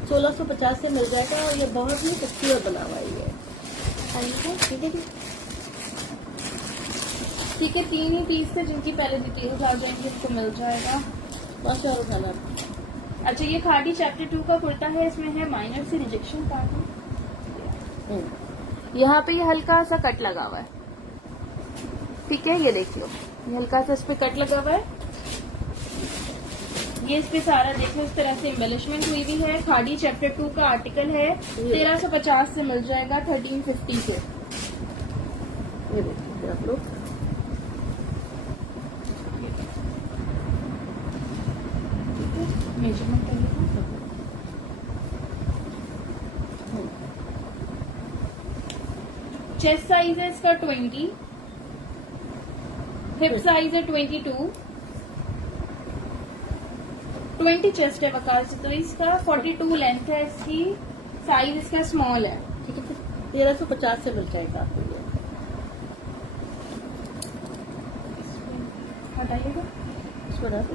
1650 से मिल जाएगा और ये बहुत ही खूबसूरत बना हुआ है ये। ठीक है जी। ठीक है, 3 ही पीस थे जिनकी पहले डिटेल्स आ जाएंगी, इसको मिल जाएगा। माशा खाना। अच्छा ये खाड़ी चैप्टर 2 का कुर्ता है, इसमें है माइनर से रिजेक्शन पार्टी। यहाँ पे ये हल्का सा कट लगा हुआ है। ठीक है, ये देख लो, ये हल्का सा इस पे कट लगा हुआ है। ये इस पे सारा देख लो, इस तरह से एम्बेलिशमेंट हुई हुई है। खाड़ी चैप्टर 2 का आर्टिकल है, 1350 से मिल जाएगा 1350 से। ये देखिए आप लोग, मेजरमेंट करिएगा। चेस्ट साइज है इसका 20, हिप साइज है 22, 20 चेस्ट है वकास, तो इसका 42 लेंथ है इसकी। साइज इसका स्मॉल है। ठीक है, 1350 से मिल जाएगा आपको ये। हटाइएगा, इसको बता दो।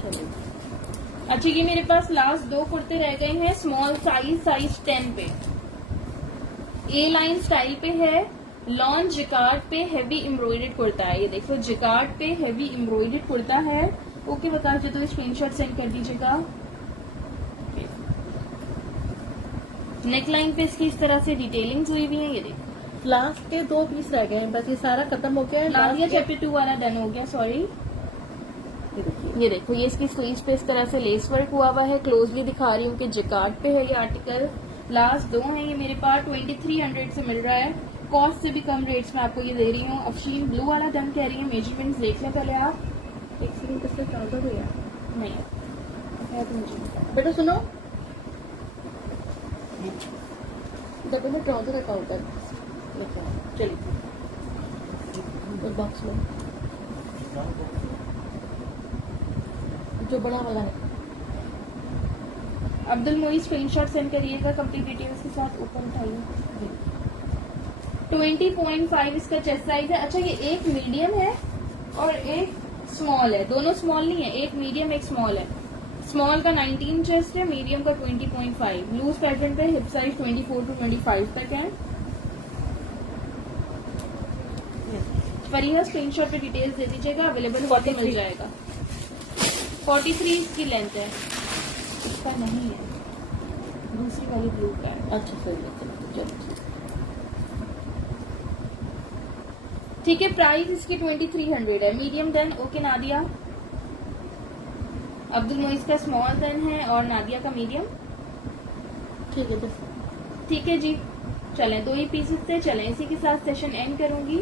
चलिए, अच्छा ये मेरे पास लास्ट 2 कुर्ते रह गए हैं, स्मॉल साइज 10 पे। ए लाइन स्टाइल पे है, लॉन जिकार्ड पे हेवी एम्ब्रॉयडर्ड कुर्ता है। ये देखो जिकार्ड पे हेवी एम्ब्रॉयडर्ड कुर्ता है। ओके बता दे तो स्क्रीनशॉट सेंड कर दीजिएगा। नेक लाइन पे इसकी इस तरह से डिटेलिंग्स हुई हुई है। ये देखो लास्ट के 2 पीस रह गए हैं, बस ये सारा खत्म हो गया है। लास्ट चैप्टर 2 वाला डन हो गया, सॉरी। ये देखो ये इसकी स्लीव्स पे इस तरह से लेस वर्क हुआ हुआ है। क्लोजली दिखा रही हूँ कि जिकार्ड पे है ये आर्टिकल। लास्ट 2 हैं ये मेरे पास, 2300 से मिल रहा है। कॉस्ट से भी कम रेट्स में आपको ये दे रही हूँ। अफशीन ब्लू वाला डन कह रही है, मेजरमेंट्स देख लें पहले आप। एक सेकंड, किससे ट्राउजर हुआ नहीं है तो मुझे बेटा, सुनो, डब्बे में ट्राउजर का काउंटर चलिए उस बॉक्स में जो बड़ा वाला है। अब्दुल मोई स्क्रीनशॉट सेंड करिएगा कंप्लीट डिटेल्स के साथ। ऊपर उठाइए। 20.5 इसका चेस्ट साइज है। अच्छा ये एक मीडियम है और एक स्मॉल है, दोनों स्मॉल नहीं है, एक मीडियम एक स्मॉल है। स्मॉल का 19 चेस्ट है, मीडियम का 20.5। लूज पैटर्न पे, हिप साइज 24 to 25 तक है। फरीहा स्क्रीनशॉट पे डिटेल्स दे दीजिएगा, अवेलेबल होकर मिल जाएगा। 43 इसकी लेंथ है, इसका नहीं है। कराची वाली ब्लू पैंट। अच्छा सही है, चलो। ठीक है, प्राइस इसकी 2300 है। Medium then okay Nadia, Abdul Moiz का स्मॉल देन है और नादिया का मीडियम। ठीक है, ठीक है जी, चलें 2 ही पीसेस थे। चलें इसी के साथ सेशन एंड करूंगी।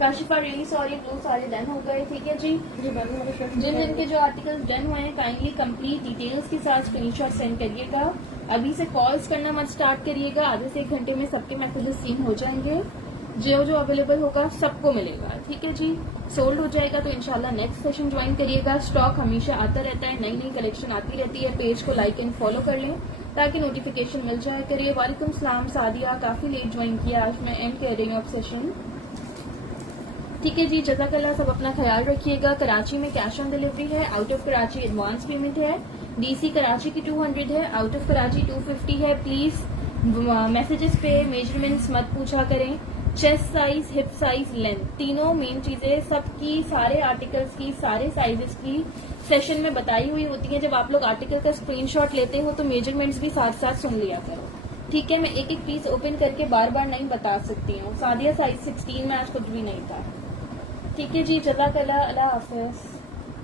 काशिफा रियली सॉरी, ब्लू सारे डन हो गए। ठीक है जी, जिन जिनके जो आर्टिकल्स डन हुए हैं काइंडली कंप्लीट डिटेल्स के साथ स्क्रीनशॉट सेंड करिएगा। अभी से कॉल्स करना मत स्टार्ट करिएगा, आधे से 1 घंटे में सबके मैसेजेस सीन हो जाएंगे। जो जो अवेलेबल होगा सबको मिलेगा। ठीक है जी, सोल्ड हो जाएगा तो इंशाल्लाह नेक्स्ट सेशन ज्वाइन करिएगा। स्टॉक हमेशा आता रहता है, नई नई कलेक्शन आती रहती है। पेज को लाइक एंड फॉलो कर लें ताकि नोटिफिकेशन मिल जाए करिए। वालेकुम सलाम सादिया, काफी लेट ज्वाइन किया, आज मैं एंड कर रही हूँ अब सेशन। ठीक है जी, जज़ाकल्लाह, सब अपना ख्याल रखिएगा। कराची में कैश ऑन डिलीवरी है, out of Karachi advance payment है। डीसी कराची की 200 है, आउट ऑफ कराची 250 है। प्लीज मैसेजेस पे मेजरमेंट्स मत पूछा करें। Chest size, hip size, length, तीनों मेन चीजें सबकी, सारे आर्टिकल्स की, सारे साइजेस की सेशन में बताई हुई होती है। जब आप लोग आर्टिकल का स्क्रीनशॉट लेते हो तो मेजरमेंट्स भी साथ साथ सुन लिया करो। ठीक है, मैं एक एक पीस ओपन करके बार बार नहीं बता सकती हूँ। सादिया साइज 16 में आज कुछ भी नहीं था। ठीक है जी, जज़ाकल्लाह, अल्लाह हाफिज।